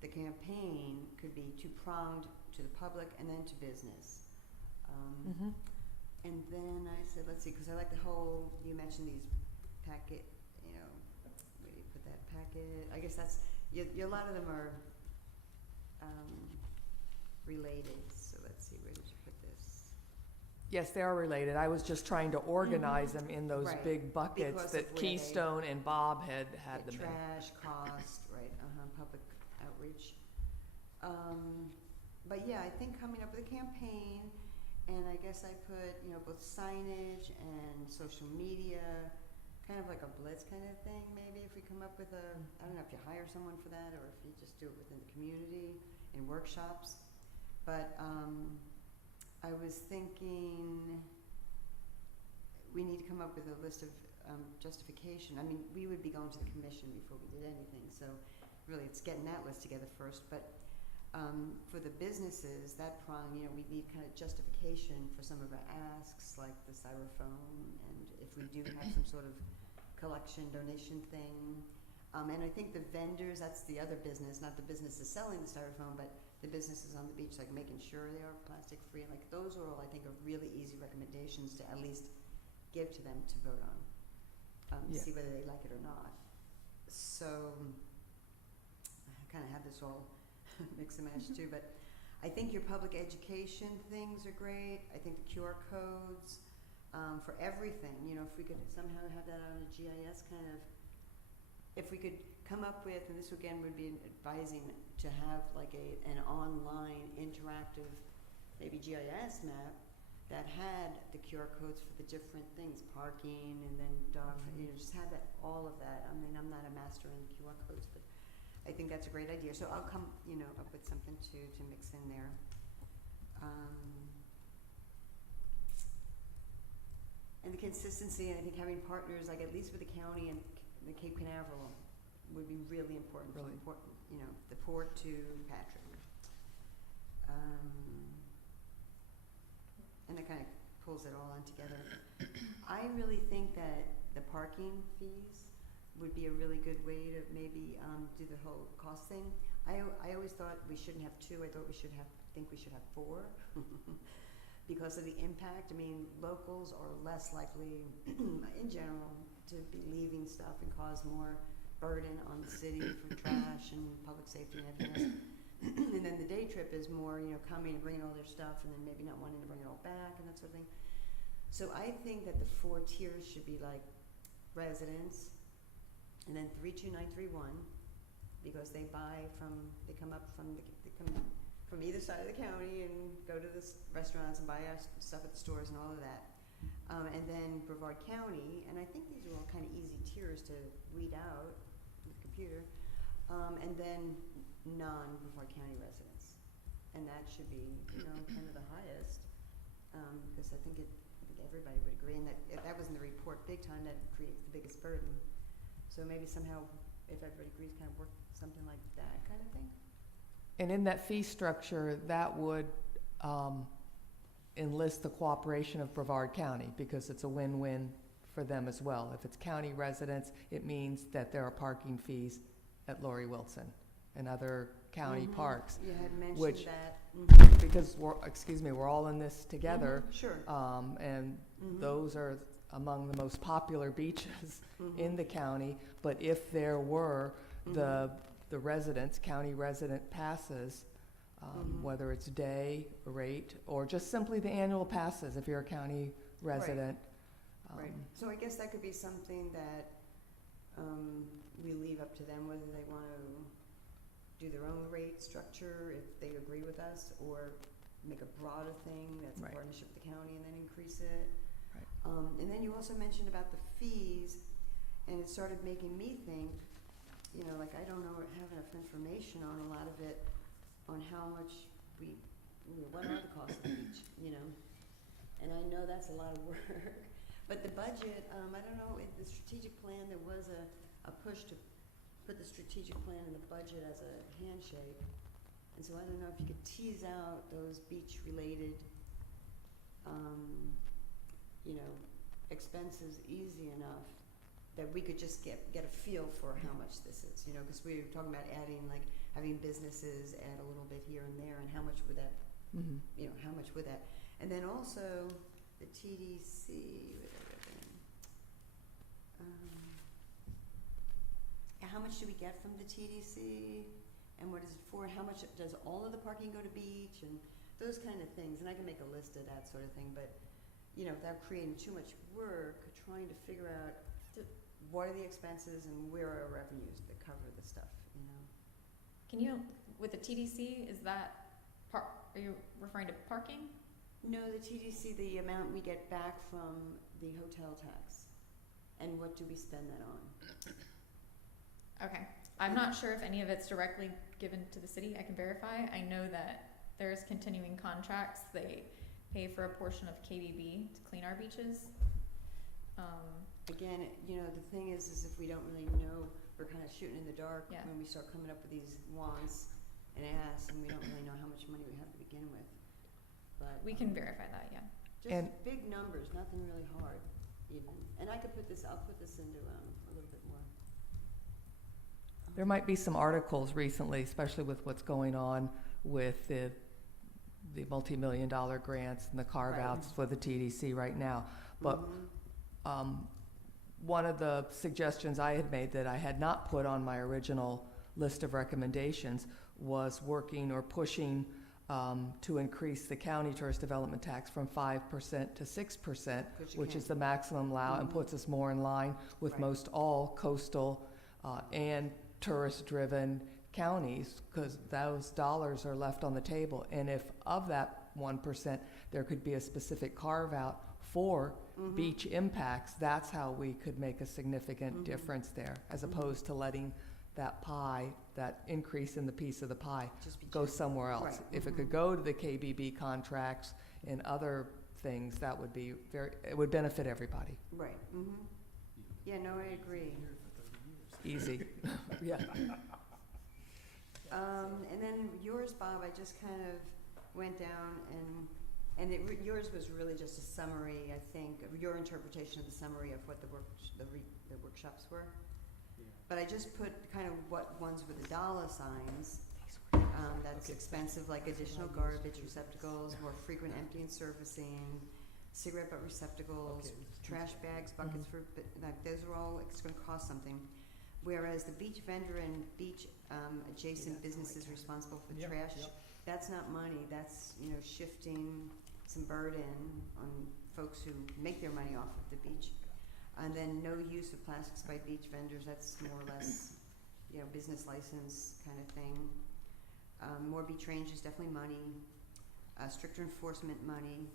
the campaign could be two-pronged, to the public and then to business. Mm-hmm. And then I said, let's see, because I like the whole, you mentioned these packet, you know, where do you put that packet? I guess that's, a lot of them are related, so let's see, where did you put this? Yes, they are related. I was just trying to organize them in those Right, big buckets because that of where they- Keystone and Bob had The them in. trash, cost, right, public outreach. But yeah, I think coming up with a campaign, and I guess I put, you know, both signage and social media, kind of like a blitz kind of thing, maybe if we come up with a, I don't know if you hire someone for that or if you just do it within the community in workshops. But I was thinking we need to come up with a list of justification. I mean, we would be going to the commission before we did anything, so really it's getting that list together first. But for the businesses, that prong, you know, we need kind of justification for some of our asks, like the styrofoam, and if we do have some sort of collection, donation thing. And I think the vendors, that's the other business, not the businesses selling the styrofoam, but the businesses on the beach, like making sure they are plastic free. Like those are all, I think, are really easy recommendations to at least give to them to vote on, Yeah. see whether they like it or not. So I kind of have this all mix and match too, but I think your public education things are great. I think the QR codes for everything, you know, if we could somehow have that on a GIS kind of, if we could come up with, and this again would be advising to have like an online interactive maybe GIS map that had the QR codes for the different things, parking and then dog, you know, just have that, all of that. I mean, I'm not a master in QR codes, but I think that's a great idea. So I'll come, you know, up with something to mix in there. And the consistency, and I think having partners, like at least with the county and the Cape Canaveral, would be really important. Really. Important, you know, the port to Patrick. And that kind of pulls it all in together. I really think that the parking fees would be a really good way to maybe do the whole cost thing. I always thought we shouldn't have 2. I thought we should have 4 because of the impact. I mean, locals are less likely in general to be leaving stuff and cause more burden on the city for trash and public safety and everything else. And then the day trip is more, you know, coming and bringing all their stuff and then maybe not wanting to bring it all back and that sort of thing. So I think that the 4 tiers should be like residents, and then 32931, because they come up from either side of the county and go to the restaurants and buy our stuff at the stores and all of that. And then Brevard County, and I think these are all kind of easy tiers to read out with the computer. And then non-Brevard County residents, and that should be, you know, kind of the highest, because I think everybody would agree, and that if that was in the report big time, that creates the biggest burden. So maybe somehow, if everybody agrees, kind of work something like that kind of thing. And in that fee structure, that would enlist the cooperation of Brevard County, because it's a win-win for them as well. If it's county residents, it means that there are parking fees at Lori Wilson and other county parks, You had mentioned which- that. because we're all in this together. Sure. And those are among the most popular beaches in the county. But if there were the residents, county resident passes, whether it's day rate or just simply the annual passes, if you're a county resident. Right. So I guess that could be something that we leave up to them, whether they want to do their own rate structure, if they agree with us, or make a broader thing that's Right. a partnership with the county and then increase it. Right. And then you also mentioned about the fees, and it started making me think, you know, like I don't know, have enough information on a lot of it, on how much what are the costs of the beach, you know? And I know that's a lot of work. But the budget, I don't know, in the strategic plan, there was a push to put the strategic plan in the budget as a handshake. And so I don't know if you could tease out those beach-related, you know, expenses easy enough that we could just get a feel for how much this is, you know, because we were talking about adding, like, having businesses add a little bit here and there, and how much would that, you know, how much would that? And then also, the TDC, how much do we get from the TDC? And what is it for? How much does all of the parking go to beach? And those kind of things. And I can make a list of that sort of thing, but you know, without creating too much work, trying to figure out what are the expenses and where are our revenues that cover the stuff, you know? Can you, with the TDC, is that, are you referring to parking? No, the TDC, the amount we get back from the hotel tax. And what do we spend that on? Okay. I'm not sure if any of it's directly given to the city. I can verify. I know that there's continuing contracts. They pay for a portion of KBB to clean our beaches. Again, you know, the thing is if we don't really know, we're kind of shooting in the dark Yeah. when we start coming up with these wants and asks, and we don't really know how much money we have to begin with. But We can verify that, yeah. just And- big numbers, nothing really hard, even. And I could put this, I'll put this into a little bit more. There might be some articles recently, especially with what's going on with the multi-million-dollar grants and the carve-outs for the TDC right now. But one of the suggestions I had made that I had not put on my original list of recommendations was working or pushing to increase the county tourist development tax from 5% to 6%, which is the maximum allow, and puts us more in line with Right. most all coastal and tourist-driven counties, because those dollars are left on the table. And if of that 1%, there could be a specific carve-out for beach impacts, that's how we could make a significant difference there, as opposed to letting that pie, that increase in the piece of the pie, Just be go cheap. somewhere else. Right. If it could go to the KBB contracts and other things, that would be it would benefit everybody. Right, yeah, no, I agree. Easy. Yeah. And then yours, Bob, I just kind of went down yours was really just a summary, I think, of your interpretation of the summary of what the workshops were. Yeah. But I just put kind of what ones with the dollar signs. That's expensive, like additional garbage receptacles, more frequent emptying and surfacing, cigarette butt receptacles, trash bags, buckets for, like, those are all, it's gonna cost something. Whereas the beach vendor and beach adjacent businesses responsible for trash, that's not money, that's, you know, shifting some burden on folks who make their money off of the beach. And then no use of plastics by beach vendors, that's more or less, you know, business license kind of thing. More beach ranges, definitely money. Stricter enforcement, money.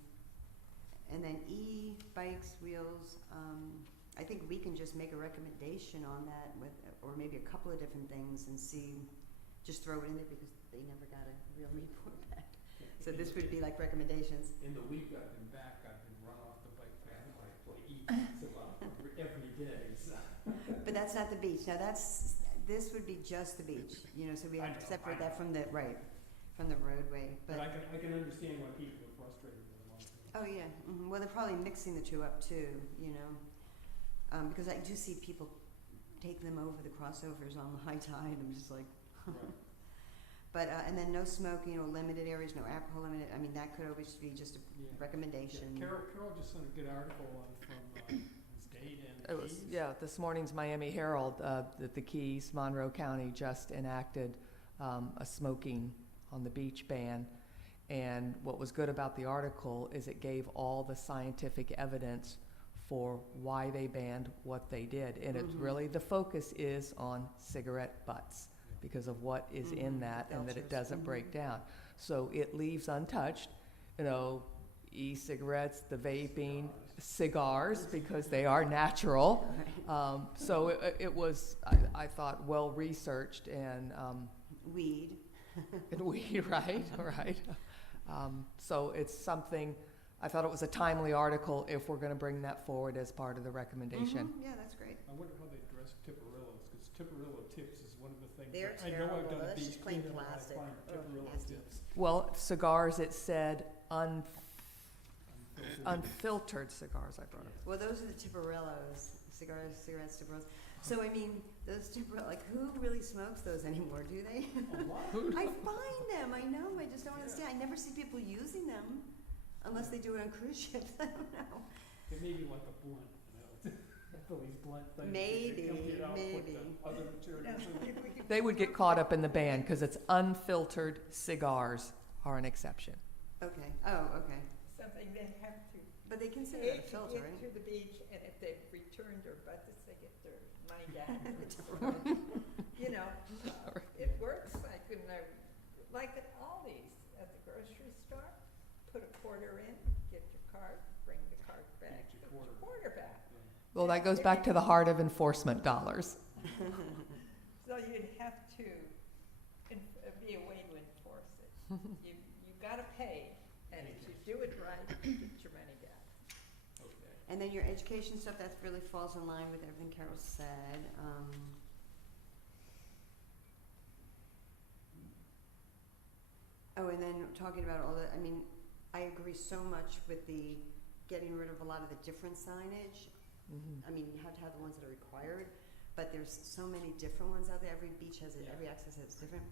And then e-bikes, wheels, I think we can just make a recommendation on that with, or maybe a couple of different things and see, just throw it in there because they never got a real report back. So this would be like recommendations. In the week I've been back, I've been run off the bike path by eats about every day, so. But that's not the beach. Now this would be just the beach, you know, so we have to separate that from the roadway. But I can understand why people are frustrated with them all. Oh, yeah. Well, they're probably mixing the two up too, you know, because I do see people take them over the crossovers on the high tide. I'm just like, Right. But, and then no smoking or limited areas, no alcohol limited. I mean, that could always be just a Yeah. recommendation. Yeah, Carol just sent a good article on from State and It was, Keys. yeah, this morning's Miami Herald, that the Keys, Monroe County just enacted a smoking on the beach ban. And what was good about the article is it gave all the scientific evidence for why they banned what they did. And it's really, the focus is on cigarette butts because of what is in that and that it Belchers. doesn't break down. So it leaves untouched, you know, e-cigarettes, the vaping, cigars, because they are natural. So it was, I thought, well-researched and Weed. right. So it's something, I thought it was a timely article if we're going to bring that forward as part of the recommendation. Yeah, that's great. I wonder how they address Tipperillos, because Tipperillo tips is one of the things. They're I know I've terrible. done That's beach just plain cleanup and I plastic. find Ugh, Tipperillo nasty. tips. Well, cigars, it said unfiltered cigars I brought up. Well, those are the Tipperillos, cigarettes, Tipperillos. So, I mean, those Tipperillos, like, who really smokes those anymore, do they? A lot. I find them, I know, I just don't understand. I never see people using them. Unless they do it on cruise ships, I don't know. It may be like a blunt, these blunt things. Maybe, They come get out, put maybe. the other materials in it. They would get caught up in the ban because it's unfiltered cigars are an exception. Okay, oh, okay. Something they have to But they consider pay it a to filter, get right? to the beach, and if they've returned their buckets, they get their money back. You know, it works like like at Aldi's, at the grocery store, put a quarter in, get your card, bring the card back, Get put your your quarter. quarter back. Well, that goes back to the heart of enforcement dollars. So you'd have to be a way to enforce it. You gotta pay, and if you do it right, you get your money back. Okay. And then your education stuff, that really falls in line with everything Carol said. Oh, and then talking about all the, I mean, I agree so much with the getting rid of a lot of the different signage. I mean, you have to have the ones that are required, but there's so many different ones out there. Every beach has it, Yeah. every access has different.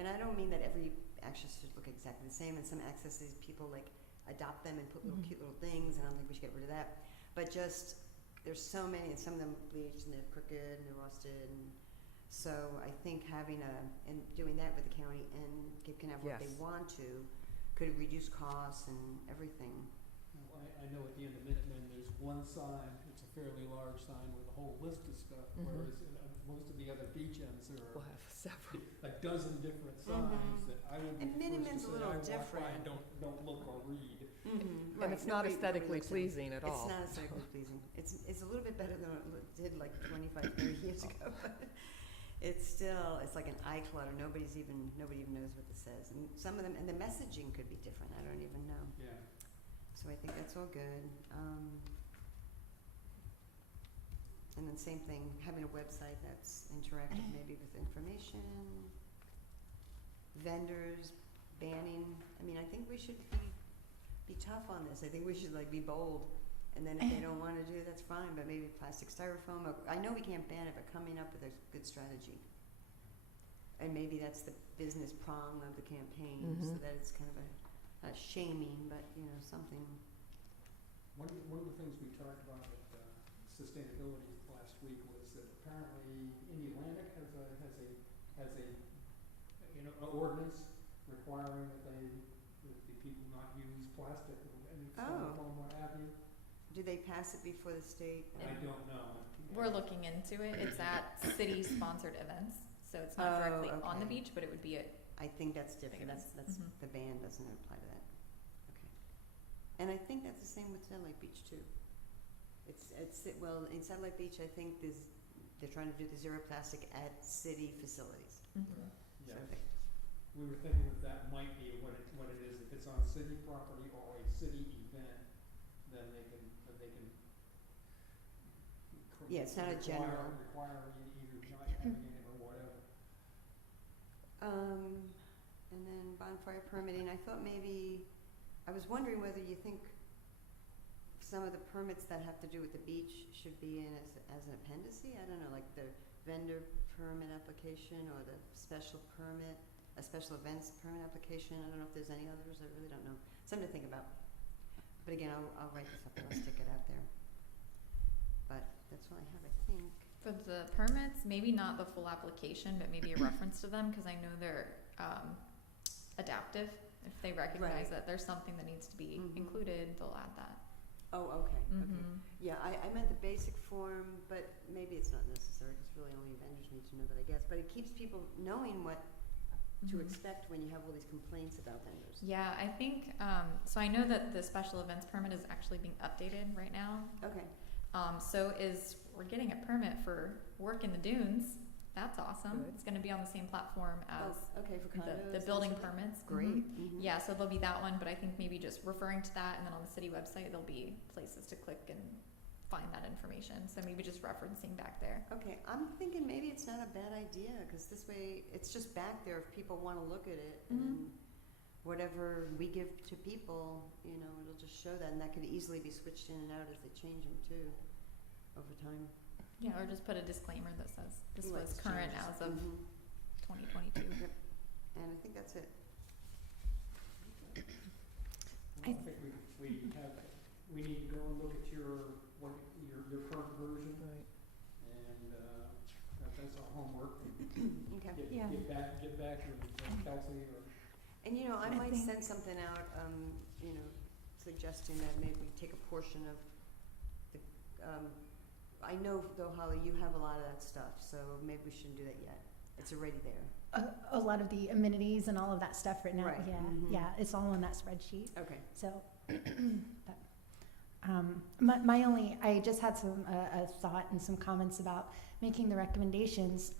And I don't mean that every access should look exactly the same, and some accesses people like adopt them and put little cute little things, and I don't think we should get rid of that. But just, there's so many, and some of them bleached, and they're crooked, and they're rusted, and so I think having and doing that with the county, and Cape can have what they Yes. want to, could reduce costs and everything. Well, I know at the end of Minutemen, there's one sign, it's a fairly large sign with a whole list of stuff, whereas in most of the other beach ends, there We'll are have several. a dozen different signs that I will be And the Minutemen's first a to say, little I walk by different. and don't look or read. Right, And it's not nobody aesthetically looks at it. pleasing at all. It's not aesthetically pleasing. It's a little bit better than it did like 25, 30 years ago, but it's still, it's like an eye clutter. Nobody even knows what this says. And some of them, and the messaging could be different. I don't even know. Yeah. So I think that's all good. And then same thing, having a website that's interactive, maybe with information. Vendors, banning. I mean, I think we should be tough on this. I think we should like be bold. And then if they don't want to do it, that's fine, but maybe plastic styrofoam. I know we can't ban it, but coming up with a good strategy. And maybe that's the business prong of the campaign, so that it's kind of not shaming, but you know, something. One of the things we talked about at sustainability last week was that apparently in the Atlantic has a you know, an ordinance requiring that the people not use plastic and styrofoam, what have you. Do they pass it before the state? I don't know. We're looking into it. It's at city-sponsored events, so it's not directly on the okay. beach, but it would be at. I think that's different. Think That's Mhm. the ban doesn't apply to that. Okay. And I think that's the same with Satellite Beach too. Well, in Satellite Beach, I think they're trying to do the zero plastic at city facilities. Yeah. So they- We were thinking that might be what it is. If it's on city property or a city event, then they can Yeah, it's not a general. require either not having it or whatever. And then bonfire permitting, I thought maybe, I was wondering whether you think some of the permits that have to do with the beach should be in as an appendice. I don't know, like the vendor permit application or the special permit, a special events permit application. I don't know if there's any others. I really don't know. Something to think about. But again, I'll write this up and I'll stick it out there. But that's all I have, I think. For the permits, maybe not the full application, but maybe a reference to them, because I know they're adaptive. If they recognize Right. that there's something that needs to be included, they'll add that. Oh, okay, okay. Mhm. Yeah, I meant the basic form, but maybe it's not necessary, because really only vendors need to know that, I guess. But it keeps people knowing what to Mhm. expect when you have all these complaints about vendors. Yeah, I think, so I know that the special events permit is actually being updated right now. Okay. We're getting a permit for work in the dunes. That's awesome. Good. It's gonna be on the same platform as Okay, for condos. the and building stuff like that? permits. Great. Mhm. Yeah, so there'll be that one, but I think maybe just referring to that, and then on the city website, there'll be places to click and find that information. So maybe just referencing back there. Okay, I'm thinking maybe it's not a bad idea, because this way, it's just back there if people want to look at it. And whatever we give to people, you know, it'll just show that, and that could easily be switched in and out as they change them too, over time. Yeah, or just put a disclaimer that says this Like was current changes. as of 2022. And I think that's it. Well, I think we we need to go and look at your current version, Right. and, that's our homework, and Okay. Yeah. get back with Kelsey or. And, you know, I I might think- send something out, you know, suggesting that maybe we take a portion of the, I know though, Holly, you have a lot of that stuff, so maybe we shouldn't do that yet. It's already there. A lot of the amenities and all of that stuff written out. Right. Yeah, Mhm. yeah, it's all on that spreadsheet. Okay. So, but, I just had some a thought and some comments about making the recommendations.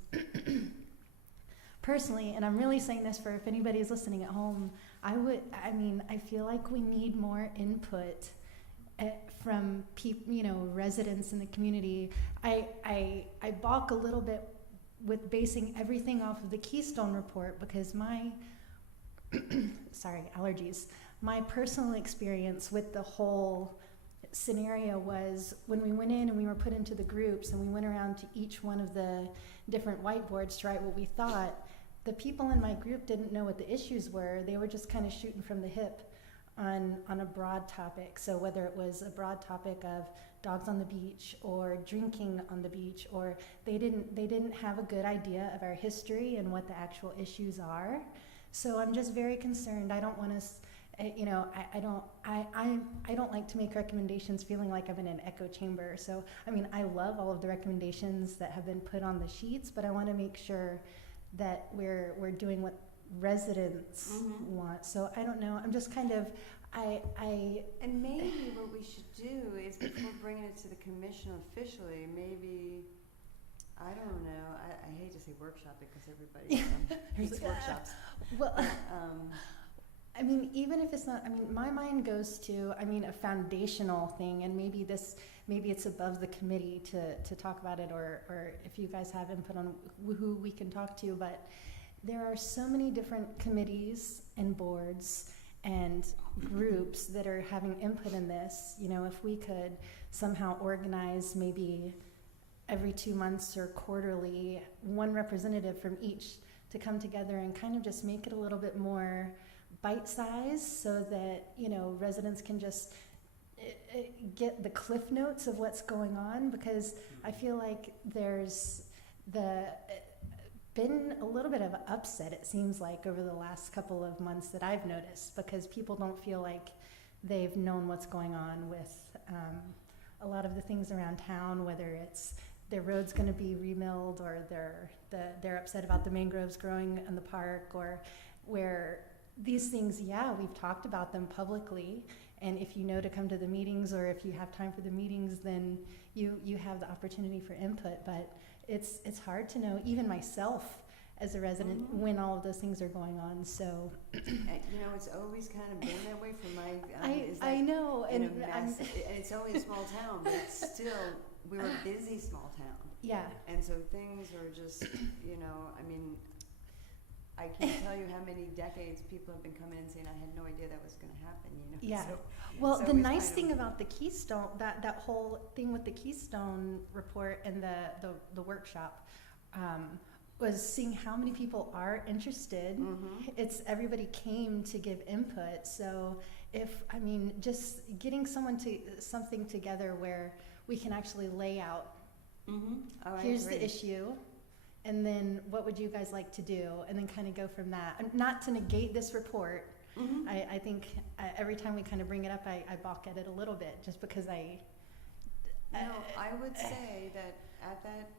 Personally, and I'm really saying this for if anybody's listening at home, I feel like we need more input from residents in the community. I balk a little bit with basing everything off of the Keystone report because my allergies. My personal experience with the whole scenario was when we went in and we were put into the groups and we went around to each one of the different whiteboards to write what we thought. The people in my group didn't know what the issues were. They were just kind of shooting from the hip on a broad topic. So whether it was a broad topic of dogs on the beach or drinking on the beach, or they didn't have a good idea of our history and what the actual issues are. So I'm just very concerned. I don't want us, I don't like to make recommendations feeling like I'm in an echo chamber. So I love all of the recommendations that have been put on the sheets, but I want to make sure that we're doing what residents want. So I don't know. I'm just kind of And maybe what we should do is before bringing it to the commission officially, maybe, I don't know, I hate to say workshop because everybody hates workshops. Well, even if it's not, my mind goes to, a foundational thing, and maybe it's above the committee to talk about it, or if you guys have input on who we can talk to, but there are so many different committees and boards and groups that are having input in this. If we could somehow organize maybe every 2 months or quarterly one representative from each to come together and kind of just make it a little bit more bite-sized so that residents can just get the cliff notes of what's going on, because I feel like there's been a little bit of upset, it seems like, over the last couple of months that I've noticed, because people don't feel like they've known what's going on with a lot of the things around town, whether it's their road's going to be remilled, or they're upset about the mangroves growing in the park, or where these things, we've talked about them publicly, and if you know to come to the meetings, or if you have time for the meetings, then you have the opportunity for input. But it's hard to know, even myself as a resident, when all of those things are going on. So it's always kind of been that way for my. I know, and it's only a small town, but it's still, we're a busy small town. Yeah. And so things are just, I can't tell you how many decades people have been coming in saying, I had no idea that was going to happen, Yeah. So, well, so the it's nice kind thing of, about the Keystone, that whole thing with the Keystone report and the workshop, was seeing how many people are interested. It's everybody came to give input. So just getting something together where we can actually lay out, here's the issue, and then what would you guys like to do, and then kind of go from that. And not to negate this report. I think every time we kind of bring it up, I balk at it a little bit, just because I would say that at that,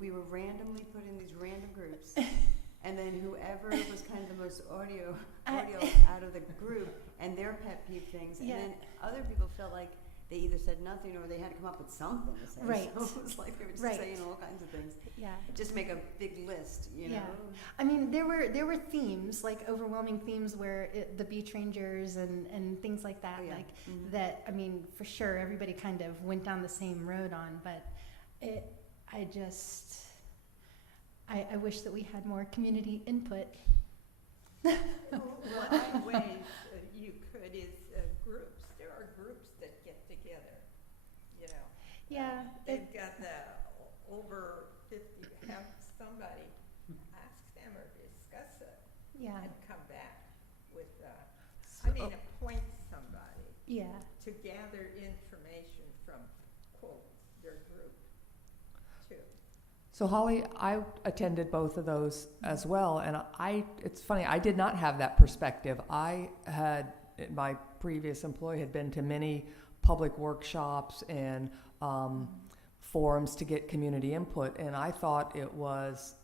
we were randomly put in these random groups, and then whoever was kind of the most audio out of the group, and their pet peeve things, and then other people felt like they either said nothing or they had to come up with something to say. Right. So it was like they were just saying all kinds of things. Yeah. Just make a big list, Yeah. There were themes, like overwhelming themes, where the beach rangers and things like that, that, for sure everybody kind of went down the same road on, but I wish that we had more community input. One way you could is groups. There are groups that get together, Yeah. They've got over 50, have somebody ask them or discuss it Yeah. and come back with, So- appoint somebody. Yeah. to gather information from, quote, their group, too. So Holly, I attended both of those as well, and it's funny, I did not have that perspective. My previous employee had been to many public workshops and forums to get community input, and I thought it was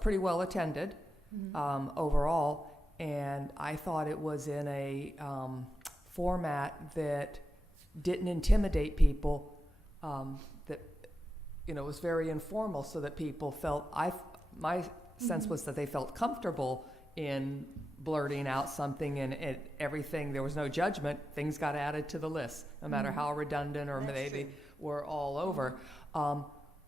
pretty well attended overall, and I thought it was in a format that didn't intimidate people, that was very informal, so that people felt, my sense was that they felt comfortable in blurting out something, and everything, there was no judgment, things got added to the list, no matter how redundant or That's they true. were all over.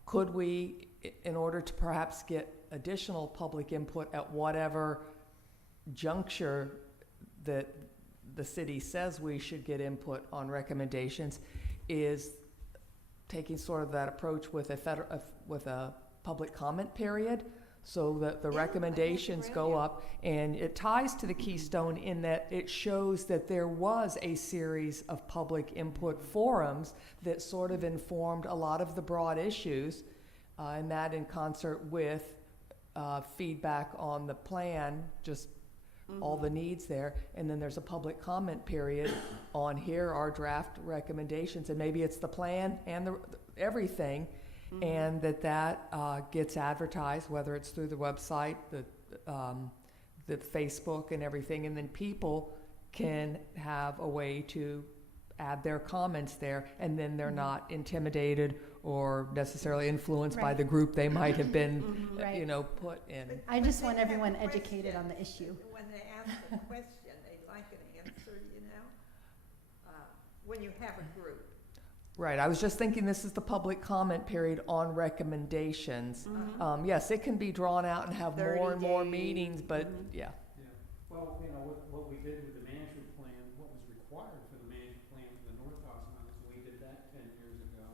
Could we, in order to perhaps get additional public input at whatever juncture that the city says we should get input on recommendations, is taking sort of that approach with a public comment period, so that the Yeah, I think recommendations that's a go great up, and it ties to the Keystone in that it shows that there was a series of public input forums that sort of informed a lot of the broad issues, and that in concert with feedback on the plan, just all the needs there, and then there's a public comment period on here are draft recommendations, and maybe it's the plan and everything, and that gets advertised, whether it's through the website, the Facebook and everything, and then people can have a way to add their comments there, and then they're not intimidated or necessarily influenced by Right. the group they might have been, Right. put in. But- I but just they want have a everyone educated question. on the issue. When they ask a question, they like an answer, when you have a group. Right, I was just thinking this is the public comment period on recommendations. Yes, it can be drawn out and have 30 more and more days. meetings, but yeah. Yeah, well, what we did with the management plan, what was required for the management plan for the North House members, when we did that 10 years ago,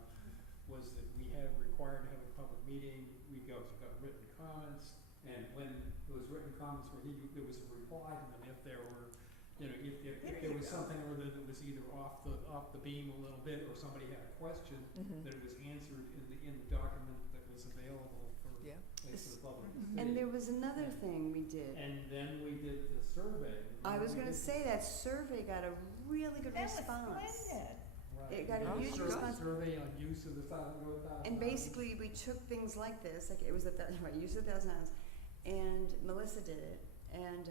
was that we had required to have a public meeting, we got written comments, and when those written comments were, there was a reply to them if there were, if there was something or other that was either off the beam a little bit, or somebody had a question, that it was answered in the document that was available for, Yeah. like, for the public to And see. there was another thing we did. And then we did the survey. I was We gonna did- say that survey got a really good That was response. splendid. Right. It got a We did huge sur- response. Survey on use of the $1,000. And basically, we took things like this, like it was right, use of $1,000, and Melissa did it, and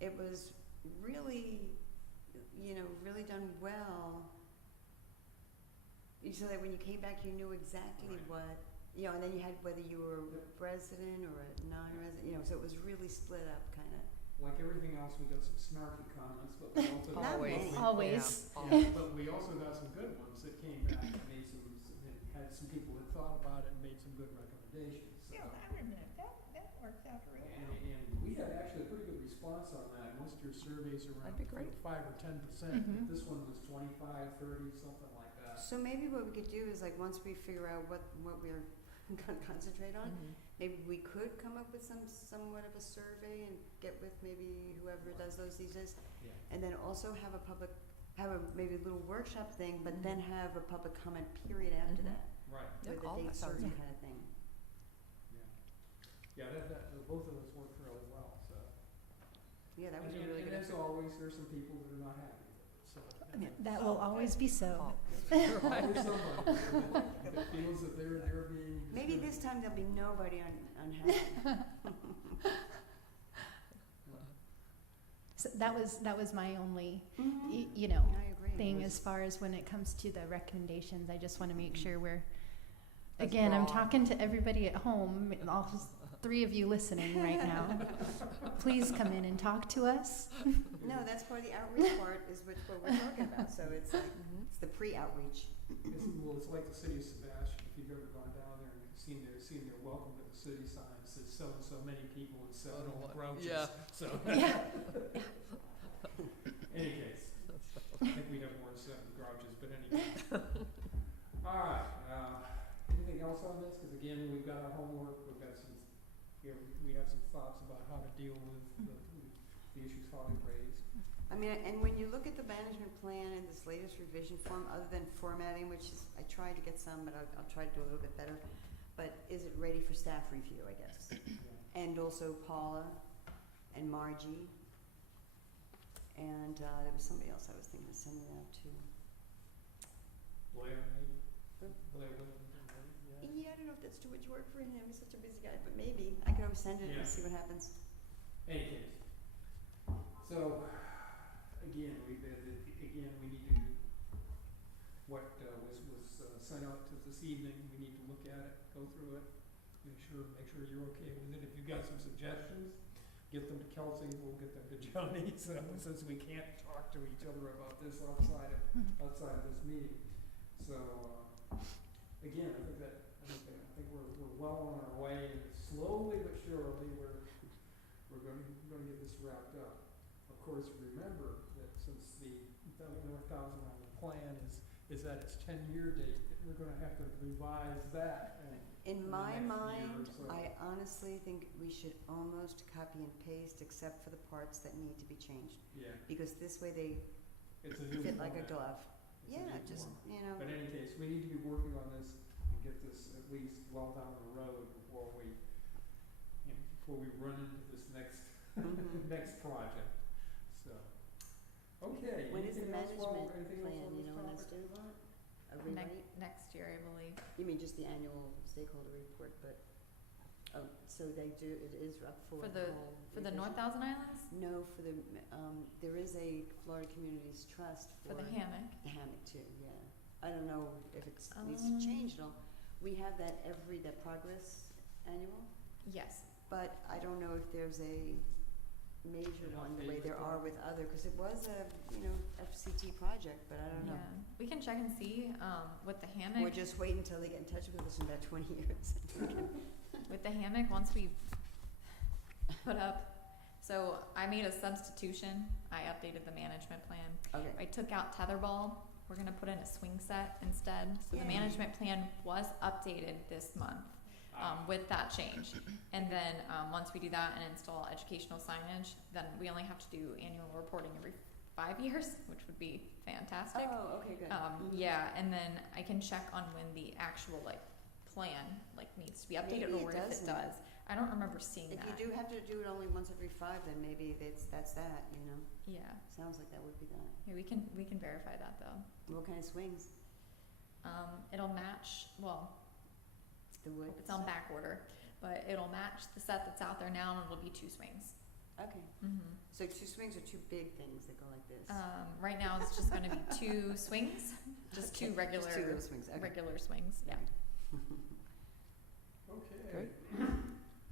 it was really, really done well. So that when you came back, you knew exactly Right. what, and then you had whether you were a resident or a non-resident, so it was really split up, kind of. Like everything else, we got some snarky comments, but we also Not many. Always. But we also got some good ones that came back and made had some people that thought about it and made some good recommendations. So. Yeah, I remember, that worked out real And, well. and we had actually a pretty good response on that. Most of your surveys are around That'd be great. 5 or 10%. Mhm. This one was 25, 30, something like that. So maybe what we could do is, like, once we figure out what we're gonna concentrate on, maybe we could come up with somewhat of a survey and get with maybe whoever does those these days, Yeah. and then also have a maybe a little workshop thing, but then have a public comment period after Mhm. that, Right. Yeah, with a all date that sounds certain good. kind of thing. Yeah, both of those worked really well, so. Yeah, that was And, a really and good. as always, there's some people that are not happy with it, so. That will always be so. There's always somebody that feels that they're being. Maybe this time there'll be nobody unhappy. So that was my only, Mhm. y- I agree. thing It was- as far as when it comes to the recommendations. I just want to make sure we're, As again, I'm broad. talking to everybody at home, all 3 of you listening right now. Please come in and talk to us. No, that's part of the outreach part, is what we're talking about, so it's like, it's the pre-outreach. It's like the city of Sebastian, if you've ever gone down there and seen their welcome to the city sign, it says so and so many people and 7 old grouches. Yeah. So. Yeah. Any case, I think we have more than 7 grouches, but anyway. All right, anything else on this? Because again, we've got our homework, we've got some, we have some thoughts about how to deal with the issues Holly raised. I mean, and when you look at the management plan in this latest revision form, other than formatting, which is, I tried to get some, but I'll try to do a little bit better. But is it ready for staff review, I guess? And also Paula and Margie. And there was somebody else I was thinking of sending it out to. Blair, maybe? Who? Blair Williams, yeah. Yeah, I don't know if that's too much work for him. He's such a busy guy, but maybe. I could always send it Yeah. and see what happens. Any case, so, again, we need to, what was sent out to this evening, we need to look at it, go through it, make sure you're okay with it. If you've got some suggestions, get them to Kelsey, we'll get them to Johnny, so, since we can't talk to each other about this outside of this meeting. So, again, I think we're well on our way, and slowly but surely, we're going to get this wrapped up. Of course, remember that since the North Thousand Island plan is at its 10-year date, that we're going to have to revise that. In the my next year or mind, so. I honestly think we should almost copy and paste except for the parts that need to be changed. Yeah, Because this way they it's a new fit like a format. glove. It's a Yeah, new just, format. you know, But in any case, we need to be working on this and get this at least well down the road before we run into this next Mhm. next project. So, okay. when is the anything else management anything else plan, on you this know, when that's topic? due, Vaughn? A rewrite? Next year, I believe. You mean just the annual stakeholder report, but, oh, so they do, it is up for For the the- whole For the revision? North Thousand Islands? No, for the, there is a Florida Communities Trust For the hammock? the hammock too, yeah. I don't know if it needs to change at all. We have that that progress annual, Yes. but I don't know if there's a major An one the way update there are for- with other, because it was a, FCT project, but I don't know. Yeah. We can check and see, with the Or hammock. just wait until they get in touch with us in about 20 years. With the hammock, once we put up, so I made a substitution. I updated the management plan. Okay, I took out tetherball. We're gonna put in a swing set instead. So the Yay. management plan was updated this month, with that change. And then, once we do that and install educational signage, then we only have to do annual reporting every 5 years, which would be fantastic. oh, okay, good. Mhm. Yeah, and then I can check on when the actual plan needs to be updated Maybe it or if it doesn't. does. I don't remember seeing If that. you do have to do it only once every 5, then maybe that's that, you know? Yeah, Sounds like that would be that. yeah, we can verify that though. What kind of swings? It'll match. Well, The wood? it's on back order, but it'll match the set that's out there now, and it'll be 2 swings. Okay, Mm-hmm. so 2 swings are 2 big things that go like this? Right now, it's just going to be 2 swings, just Okay, two regular Just 2 little swings, okay. regular swings. Yeah. Okay. Great.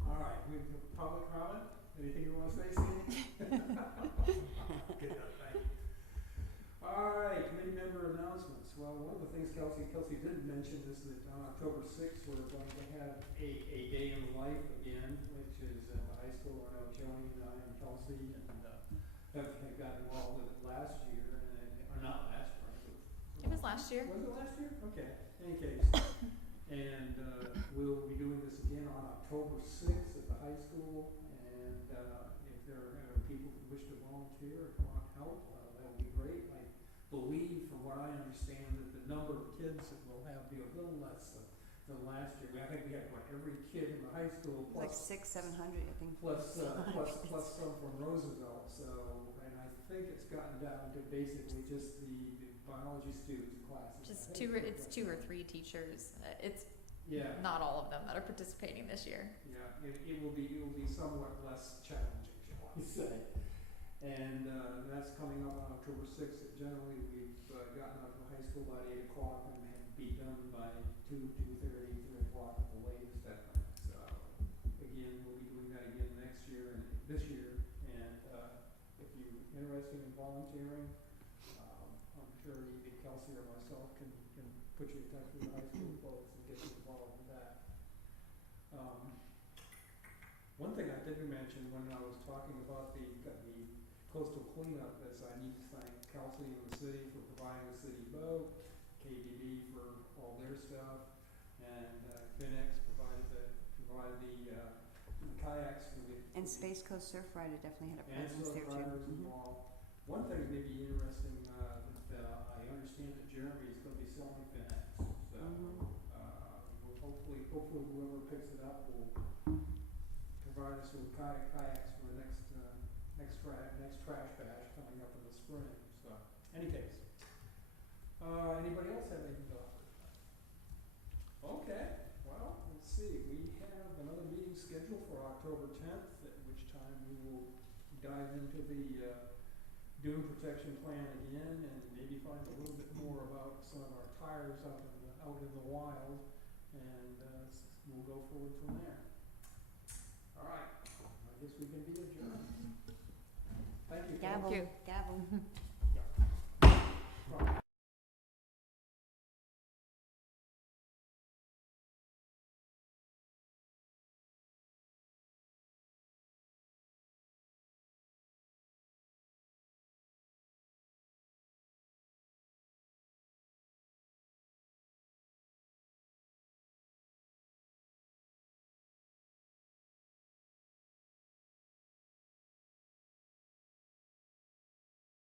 All right, we have public comment. Anything you want to say, Sandy? Good enough, thank you. All right, committee member announcements. Well, one of the things Kelsey did mention is that on October 6th, we're going to have a day in life again, which is at the high school. I know Joni and I and Kelsey and have got involved with it last year, or not last year. It was last year. Was it last year? Okay, in any case. And we'll be doing this again on October 6th at the high school. And if there are people who wish to volunteer or want help, that would be great. I believe, from what I understand, that the number of kids that we'll have be a little less than last year. I think we had, every kid in the high school It's like plus 600-700, I think. plus some from Roosevelt. So, and I think it's gotten down to basically just the biology students classes. Just I think it's 2 or 3 teachers. It's Yeah. not all of them that are participating this year. Yeah, it will be somewhat less challenging, shall I say. And that's coming up on October 6th. Generally, we've gotten up to high school by 8 o'clock and have to be done by 2:30, 3 o'clock at the latest. So, again, we'll be doing that again next year and this year. And if you're interested in volunteering, I'm sure either Kelsey or myself can put you in touch with the high school folks and get you involved with that. One thing I didn't mention when I was talking about the coastal cleanup is I need to thank Kelsey and the city for providing the city boat, KDB for all their stuff, and Finex provided the kayaks for the And Space Coast Surf Rider definitely had a and presence there too. riders Mhm. involved. One thing may be interesting, that I understand that Jeremy is gonna be selling kayaks, so, we'll hopefully whoever picks it up will provide us with kayaks for the next trash bash coming up in the spring, so, any case. Anybody else have anything to offer? Okay, well, let's see, we have another meeting scheduled for October 10th, at which time we will dive into the dune protection plan again and maybe find a little bit more about some of our tires out in the wild, and we'll go forward from there. All right, I guess we can be adjourned. Thank you. Gavel, you. gavel.